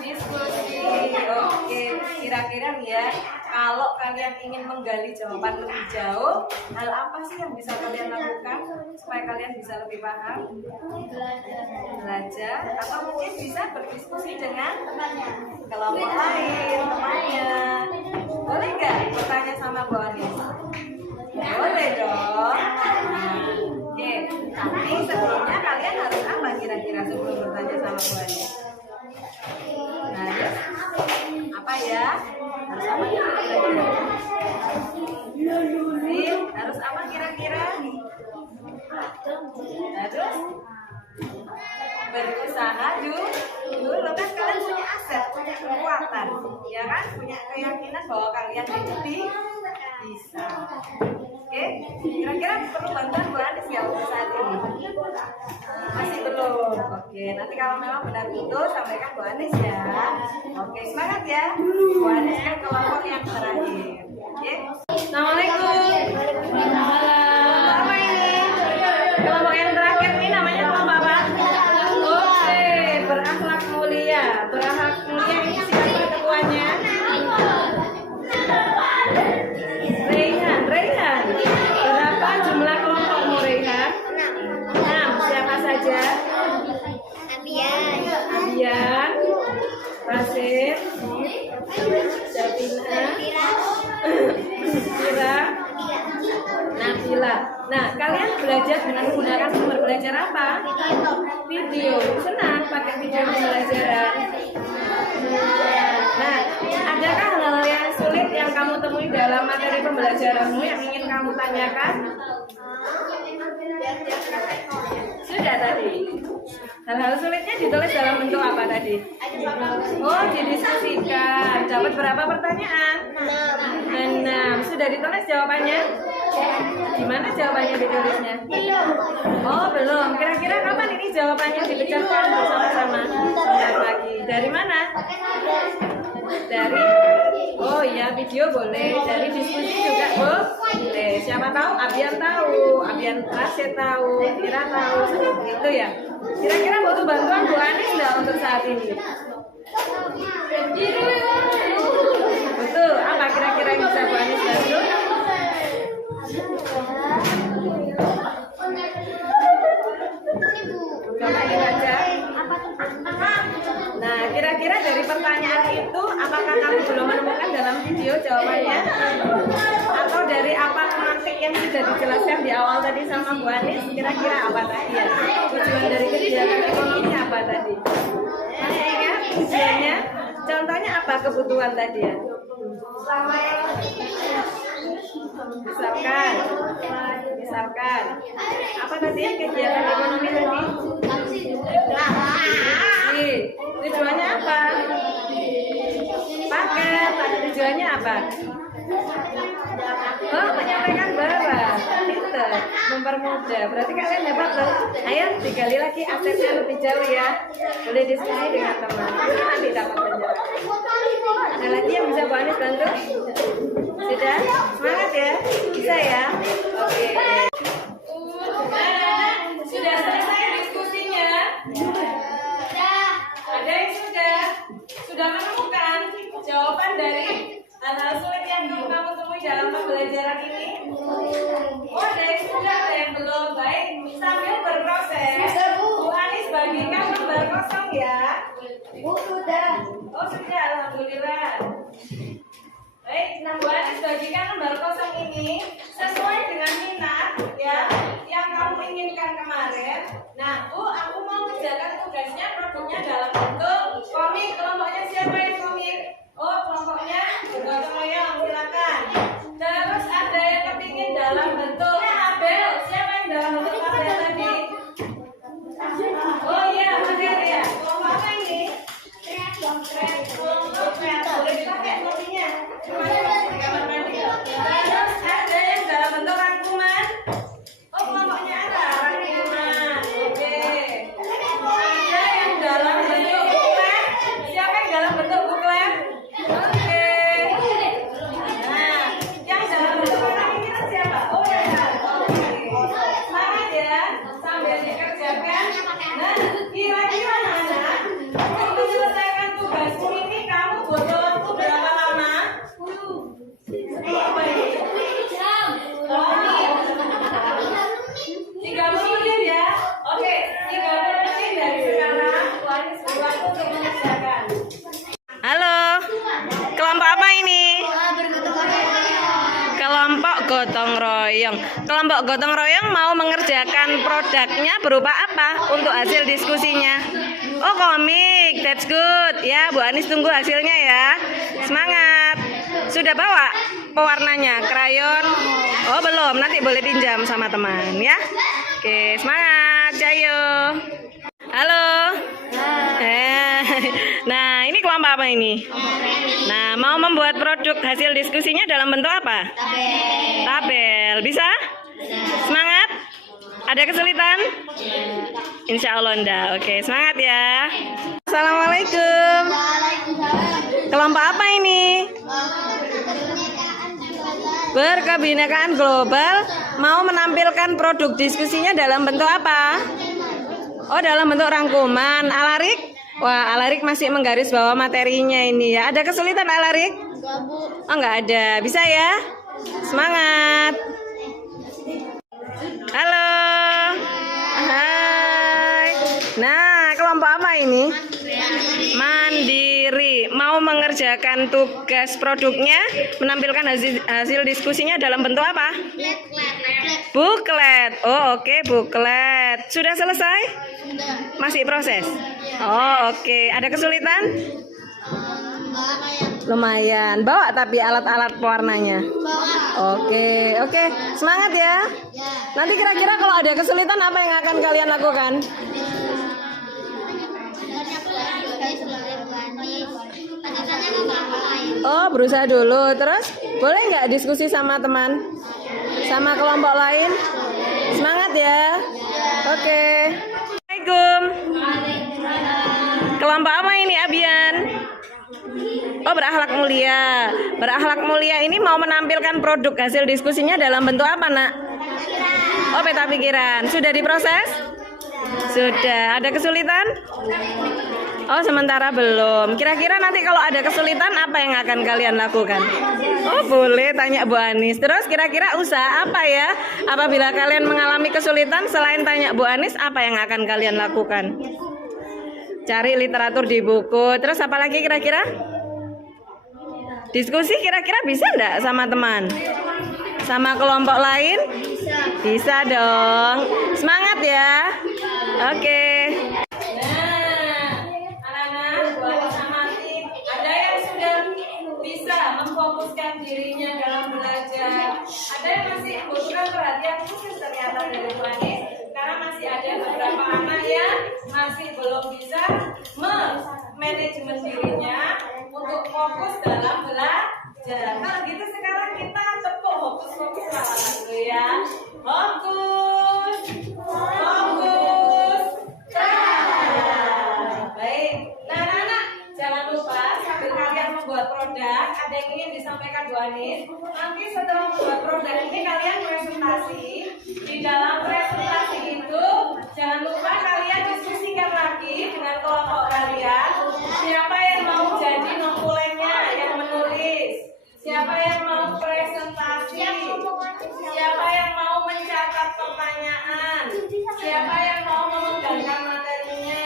Diskusi. Oke, kira-kira ya, kalau kalian ingin menggali jawaban lebih jauh, hal apa sih yang bisa kalian lakukan supaya kalian bisa lebih paham? Belajar, atau mungkin bisa berdiskusi dengan kelompok lain, temannya. Boleh nggak bertanya sama Bu Anis? Boleh dong. Nah, oke, tapi sebelumnya kalian harus apa kira-kira sebelum bertanya sama Bu Anis? Nah, apa ya? Harus apa kira-kira? Harus apa kira-kira? Harus berusaha dulu kan kalian punya aset, punya kekuatan, ya kan? Punya keyakinan bahwa kalian itu bisa. Oke, kira-kira perlu bantuan Bu Anis ya untuk saat ini? Masih belum. Oke, nanti kalau memang benar betul sampaikan Bu Anis ya. Oke, semangat ya. Bu Anis kan kelompok yang terakhir. Oke. Assalamualaikum. Apa ini? Kelompok yang terakhir ini namanya kelompok apa? Oke, berakhlak mulia. Berakhlak mulia ini siapa ketuanya? Raihan. Berapa jumlah kelompokmu Raihan? 6. Siapa saja? Abian, Rasid, Sabina, Fira, Nabila. Nah, kalian belajar dengan menggunakan sumber belajar apa? Video. Senang pakai video pembelajaran. Nah, adakah hal-hal yang sulit yang kamu temui dalam materi pembelajaranmu yang ingin kamu tanyakan? Sudah tadi. Hal-hal sulitnya ditulis dalam bentuk apa tadi? Oh, didiskusikan. Dapat berapa pertanyaan? 6. Sudah ditulis jawabannya? Gimana jawabannya ditulisnya? Oh, belum. Kira-kira kapan ini jawabannya dipecahkan bersama-sama? Bentar lagi. Dari mana? Dari video boleh, dari diskusi juga boleh. Siapa tahu? Abian tahu, Abian Rasid tahu, Fira tahu, seperti itu ya. Kira-kira butuh bantuan Bu Anis nggak untuk saat ini? Betul. Apa kira-kira yang bisa Bu Anis bantu? Coba dibaca. Nah, kira-kira dari pertanyaan itu, apakah kamu belum menemukan dalam video jawabannya? Atau dari apa mantik yang sudah dijelaskan di awal tadi sama Bu Anis? Kira-kira apa tadi ya? Tujuan dari kegiatan ekonomi apa tadi? Masih ingat tujuannya? Contohnya apa kebutuhan tadi ya? Misalkan apa tadi kegiatan ekonomi tadi? Tujuannya apa? Paket. Tujuannya apa? Oh, menyampaikan barang. Pinter, mempermudah. Berarti kalian dapat loh. Ayo digali lagi aksesnya lebih jauh ya. Boleh diskusi dengan teman. Nanti dapat penjelasan. Ada lagi yang bisa Bu Anis bantu? Sudah? Semangat ya? Bisa ya? Oke. Sudah selesai diskusinya? Ada yang sudah menemukan jawaban dari hal-hal sulit yang kamu temui dalam pembelajaran ini? Oh, ada yang sudah, ada yang belum. Baik, sambil berproses, Bu Anis bagikan lembar kosong ya. Bu sudah. Oh sudah, alhamdulillah. Baik, nah Bu Anis bagikan lembar kosong ini sesuai dengan minat ya yang kamu inginkan kemarin. Nah Bu, aku mau mengerjakan tugasnya produknya Cuma di kamar mandi. Terus ada yang dalam bentuk rangkuman. Oh, kelompoknya ada rangkuman. Oke. Ada yang dalam bentuk buklet. Siapa yang dalam bentuk buklet? Oke. Nah, yang dalam bentuk kotak ini kan siapa? Oh, ya. Oke. Semangat ya, sambil dikerjakan. Nah, kira-kira anak, untuk menyelesaikan tugas ini kamu butuh waktu berapa lama? 10 menit. 30 menit ya. Oke, 30 menit dari sekarang. Tuanis berlaku untuk mengerjakan. Halo, kelompok apa ini? Kelompok gotong royong. Kelompok gotong royong mau mengerjakan produknya berupa apa untuk hasil diskusinya? Oh, komik, that's good. Ya, Bu Anis tunggu hasilnya ya. Semangat. Sudah bawa pewarnanya, krayon? Oh, belum. Nanti boleh pinjam sama teman ya. Oke, semangat. Cayo. Halo. Nah, ini kelompok apa ini? Nah, mau membuat produk hasil diskusinya dalam bentuk apa? Tabel. Bisa? Semangat? Ada kesulitan? Insya Allah enggak. Oke, semangat ya. Assalamualaikum. Kelompok apa ini? Berkebinekaan global. Mau menampilkan produk diskusinya dalam bentuk apa? Oh, dalam bentuk rangkuman. Alarik? Wah, Alarik masih menggaris bawah materinya ini ya. Ada kesulitan Alarik? Oh, enggak ada. Bisa ya? Semangat. Halo. Hai. Nah, kelompok apa ini? Mandiri. Mau mengerjakan tugas produknya, menampilkan hasil diskusinya dalam bentuk apa? Buklet. Oh, oke, buklet. Sudah selesai? Masih proses? Oh, oke. Ada kesulitan? Lumayan. Bawa tapi alat-alat pewarnanya. Oke. Semangat ya. Nanti kira-kira kalau ada kesulitan apa yang akan kalian lakukan? Oh, berusaha dulu. Terus boleh nggak diskusi sama teman? Sama kelompok lain? Semangat ya. Oke. Assalamualaikum. Kelompok apa ini, Abian? Oh, berakhlak mulia. Berakhlak mulia ini mau menampilkan produk hasil diskusinya dalam bentuk apa, Nak? Oh, peta pikiran. Sudah diproses? Sudah. Ada kesulitan? Oh, sementara belum. Kira-kira nanti kalau ada kesulitan apa yang akan kalian lakukan? Oh, boleh tanya Bu Anis. Terus kira-kira usaha apa ya? Apabila kalian mengalami kesulitan, selain tanya Bu Anis, apa yang akan kalian lakukan? Cari literatur di buku. Terus apa lagi kira-kira? Diskusi kira-kira bisa enggak sama teman? Sama kelompok lain? Bisa dong. Semangat ya. Oke. Bisa memfokuskan dirinya dalam belajar. Ada yang masih butuhkan perhatian khusus ternyata dari Bu Anis, karena masih ada beberapa anak yang masih belum bisa manajemen dirinya untuk fokus dalam belajar. Kalau gitu sekarang kita tepuk fokus dulu ya. Fokus. Baik. Nah, anak-anak jangan lupa sambil kalian membuat produk, ada yang ingin disampaikan Bu Anis. Nanti setelah membuat produk ini kalian presentasi. Di dalam presentasi itu jangan lupa kalian diskusikan lagi dengan kelompok kalian. Siapa yang mau jadi notulennya, yang menulis? Siapa yang mau presentasi? Siapa yang mau mencatat pertanyaan? Siapa yang mau memegangkan materinya?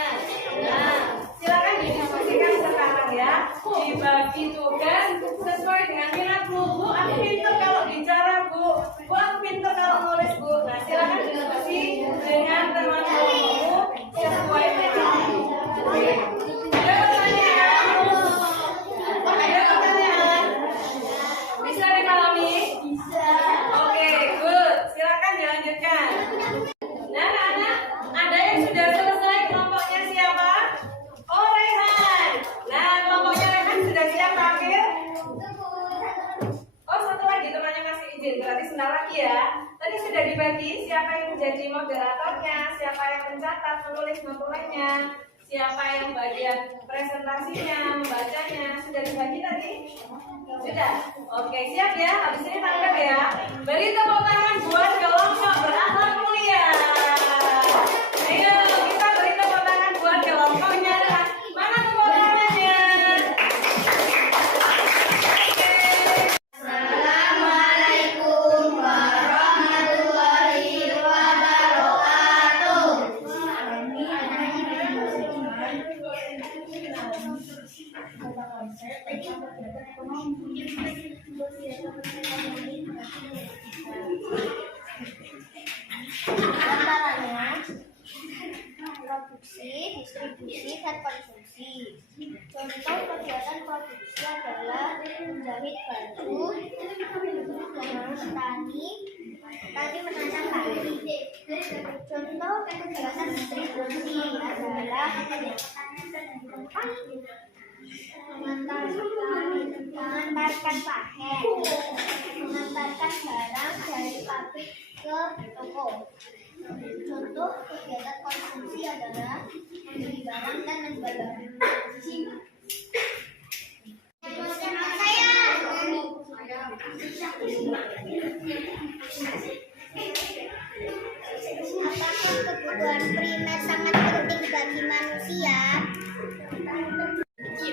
Nah, silakan didiskusikan sekarang ya. Dibagi tugas sesuai dengan minat Bu. Bu, aku pintar kalau bicara Bu. Bu, aku pintar kalau nulis Bu. Nah, silakan diskusi dengan teman-temanmu sesuai dengan Bu. Ada pertanyaan? Ada pertanyaan? Bisa dipahami? Bisa. Oke, good. Silakan dilanjutkan. Nah, anak-anak, ada yang sudah selesai kelompoknya siapa? Oh, Rehan. Nah, kelompoknya Rehan sudah siap tampil? sebentar lagi ya. Tadi sudah dibagi siapa yang menjadi moderatornya, siapa yang mencatat, menulis notulennya, siapa yang bagian presentasinya, membacanya. Sudah dibagi tadi? Sudah? Oke, siap ya? Habis ini tangkap ya. Beri tepuk tangan buat kelompok berakhlak mulia. Ayo, kita beri tepuk tangan buat kelompoknya. Mana tepuk tangannya? Assalamualaikum warahmatullahi wabarakatuh. Antaranya produksi, distribusi, dan konsumsi. Contoh kegiatan produksi adalah menjahit baju, tani menanam padi. Contoh kegiatan distribusi adalah mengantarkan paket, mengantarkan barang dari pabrik ke toko. Contoh kegiatan konsumsi adalah membeli barang dan menjual barang. Apakah kebutuhan primer sangat penting bagi manusia? Iya.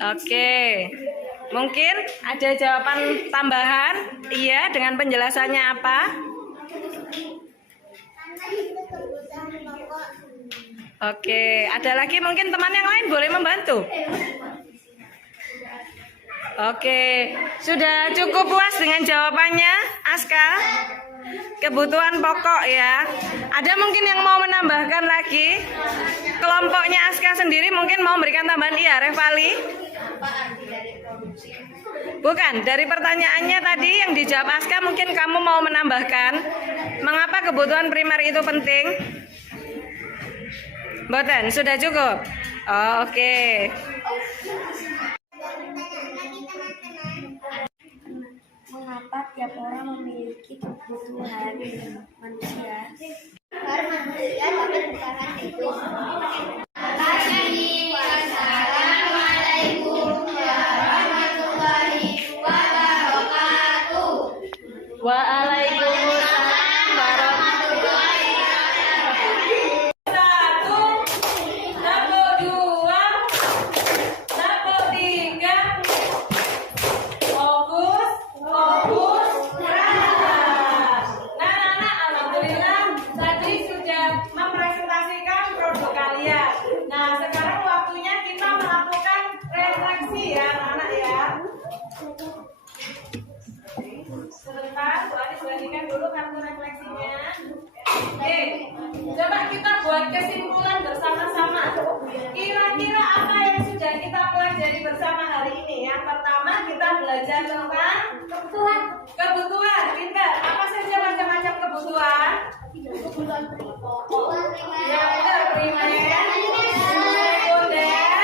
Oke. Mungkin ada jawaban tambahan? Iya, dengan penjelasannya apa? Oke, ada lagi mungkin teman yang lain boleh membantu? Oke, sudah cukup puas dengan jawabannya, Aska? Kebutuhan pokok ya. Ada mungkin yang mau menambahkan lagi? Kelompoknya Aska sendiri mungkin mau memberikan tambahan? Iya, Revali? Bukan, dari pertanyaannya tadi yang dijawab Aska mungkin kamu mau menambahkan mengapa kebutuhan primer itu penting? Boten, sudah cukup? Oh, oke. Mengapa tiap orang memiliki kebutuhan manusia? Agar manusia dapat bertahan hidup. Wassalamualaikum warahmatullahi wabarakatuh. Waalaikumsalam warahmatullahi wabarakatuh. 1, tepuk 2, tepuk 3. Fokus, fokus, gerak. Nah, anak-anak, alhamdulillah tadi sudah mempresentasikan produk kalian. Nah, sekarang waktunya kita melakukan refleksi ya, anak-anak ya. Sebentar, Bu Anis bagikan dulu kartu refleksinya. Oke, coba kita buat kesimpulan bersama-sama. Kira-kira apa yang sudah kita pelajari bersama hari ini? Yang pertama kita belajar tentang kebutuhan. Pintar. Apa saja macam-macam kebutuhan? Yang benar, primer, sekunder,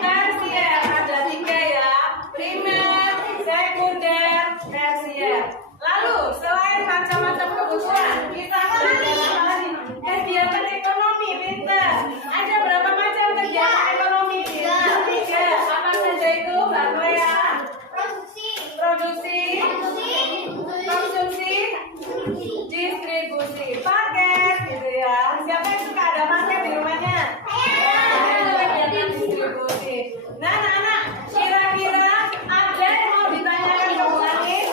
tersier. Ada 3 ya. Primer, sekunder, tersier. Lalu selain macam-macam kebutuhan, kita belajar apa lagi? Kegiatan ekonomi, pintar. Ada berapa macam kegiatan ekonomi? 3. Apa saja itu, Mbak Koya? Produksi, konsumsi, distribusi, paket, gitu ya. Siapa yang suka ada paket di rumahnya? Itu kegiatan distribusi. Nah, anak-anak, kira-kira ada yang mau ditanyakan ke Bu Anis?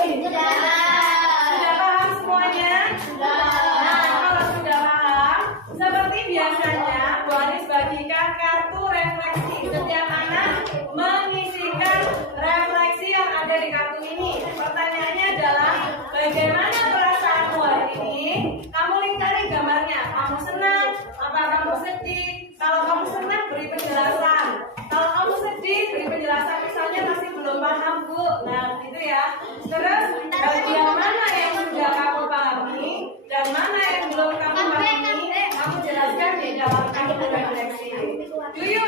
Sudah paham semuanya? Nah, kalau sudah paham, seperti biasanya Bu Anis bagikan kartu refleksi. Setiap anak mengisikan refleksi yang ada di kartu ini. Pertanyaannya adalah, bagaimana perasaanmu hari ini? Kamu lingkari gambarnya. Kamu senang? Apa kamu sedih? Kalau kamu senang, beri penjelasan. Kalau kamu sedih, beri penjelasan. Misalnya masih belum paham, Bu. Nah, gitu ya. Terus, bagian mana yang sudah kamu pahami dan mana yang belum kamu pahami, kamu jelaskan di dalam kartu refleksi. Do you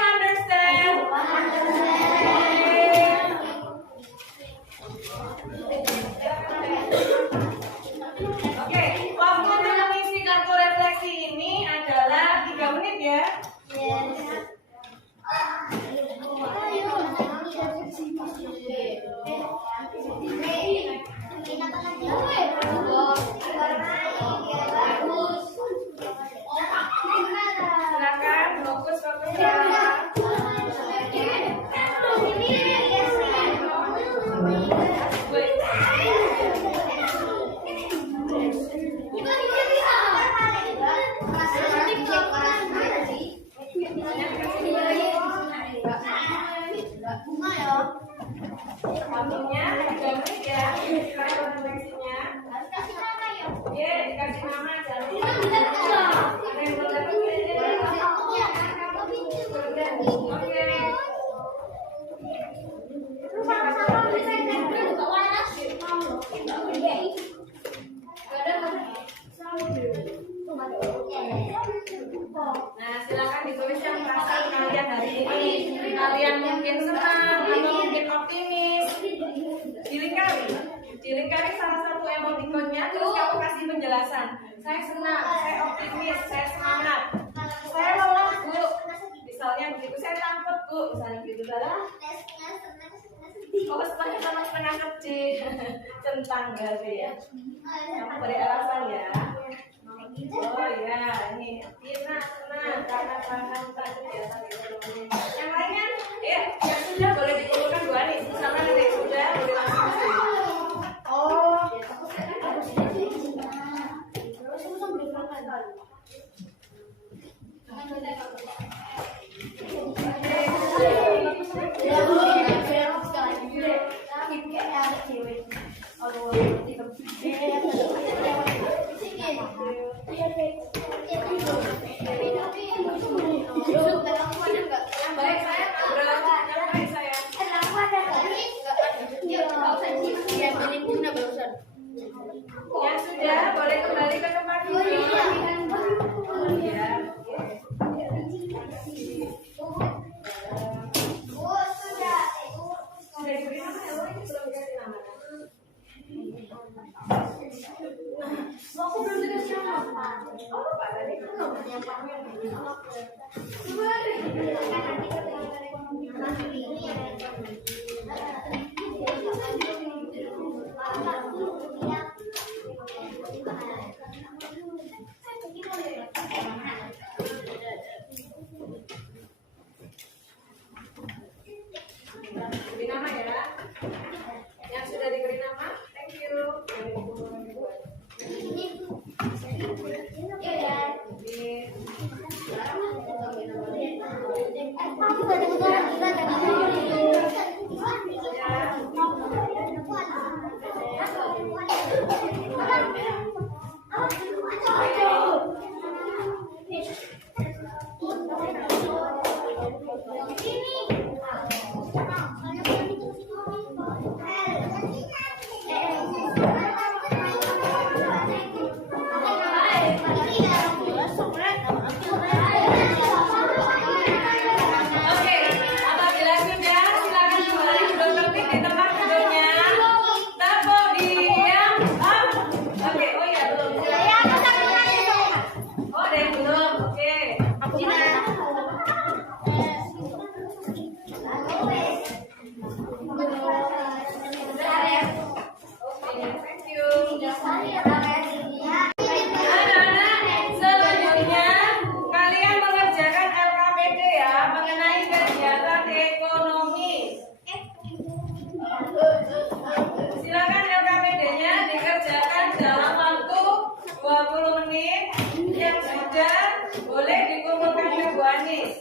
Nah, silakan ditulis yang perasaan kalian hari ini. Kalian mungkin senang atau mungkin optimis. Dilingkari salah satu emoticonnya, terus kamu kasih penjelasan. Saya senang, saya optimis, saya semangat. Saya lelah, Bu. Misalnya begitu, saya takut, Bu. Misalnya begitu, salah. Oh, setengah kecil. Centang berarti ya. Kamu beri alasan ya. Oh ya, ini Tina senang karena tak kegiatan ekonomi. Yang lainnya, ya, yang sudah boleh dikumpulkan Bu Ani. Sama nanti sudah boleh langsung. Oh, baik saya berapa baik saya. Yang sudah boleh kembali ke tempat duduk. Ya. Sudah diberi nama ya, belum dikasih nama. Aku belum dikasih nama. Oh, Pak tadi belum. Beri nama ya. Yang sudah diberi nama, thank you. Oke, apabila sudah silakan kembali duduk tertib di tempat duduknya. Tapo diam. Oke, oh ya belum. Oh ada yang belum. Oke. Thank you. Anak-anak, selanjutnya kalian mengerjakan LKPD ya mengenai kegiatan ekonomi. Silakan LKPD-nya dikerjakan dalam waktu 20 menit. Yang sudah boleh dikumpulkan ke Bu Anis.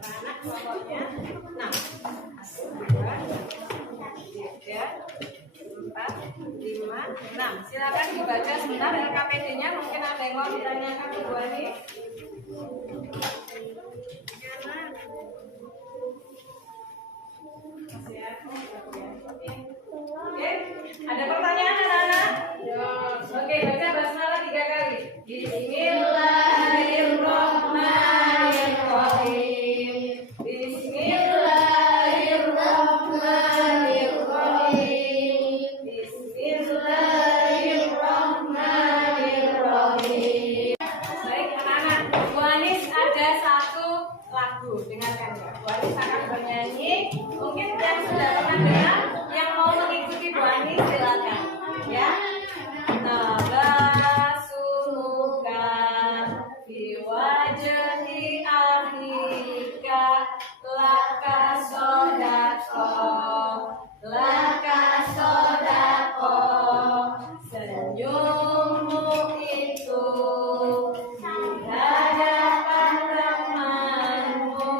Anak kelompoknya 6, 2, 3, 4, 5, 6. Silakan dibaca sebentar LKPD-nya. Mungkin ada yang mau ditanyakan ke Bu Ani. Oke, ada pertanyaan anak-anak? Oke, baca basmalah 3 kali. Bismillahirrahmanirrahim. Bismillahirrahmanirrahim. Bismillahirrahmanirrahim. Baik anak-anak, Bu Anis ada satu lagu, dengarkan ya. Bu Anis akan bernyanyi. Mungkin yang sudah pernah dengar, yang mau mengikuti Bu Anis silakan ya. Tabasuka fi wajhi akhika laka sodako senyummu itu di hadapan temanmu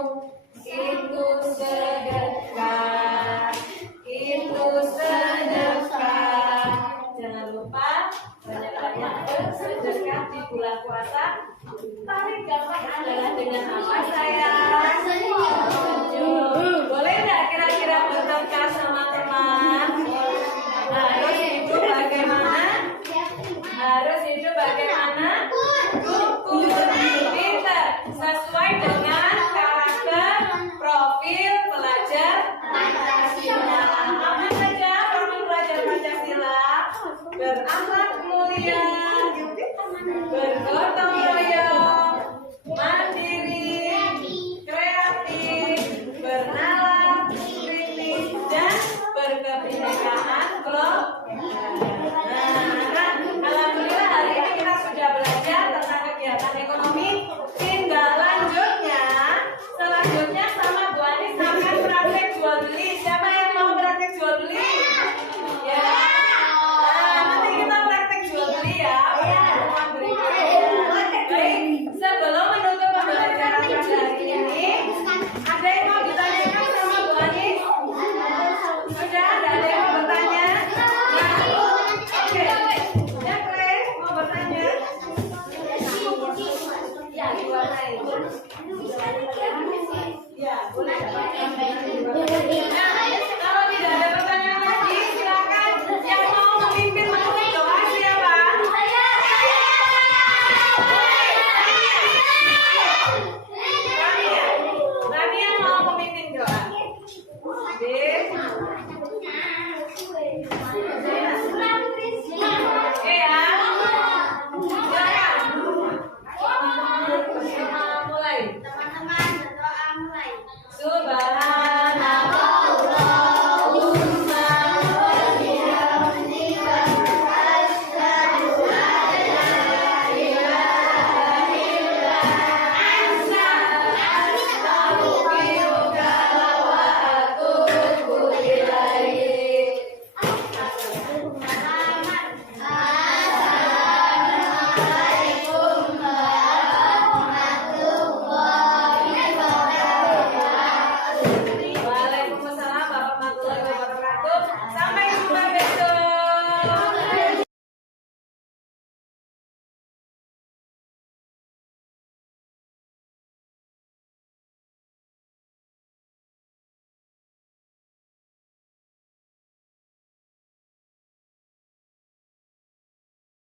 Subhanallah.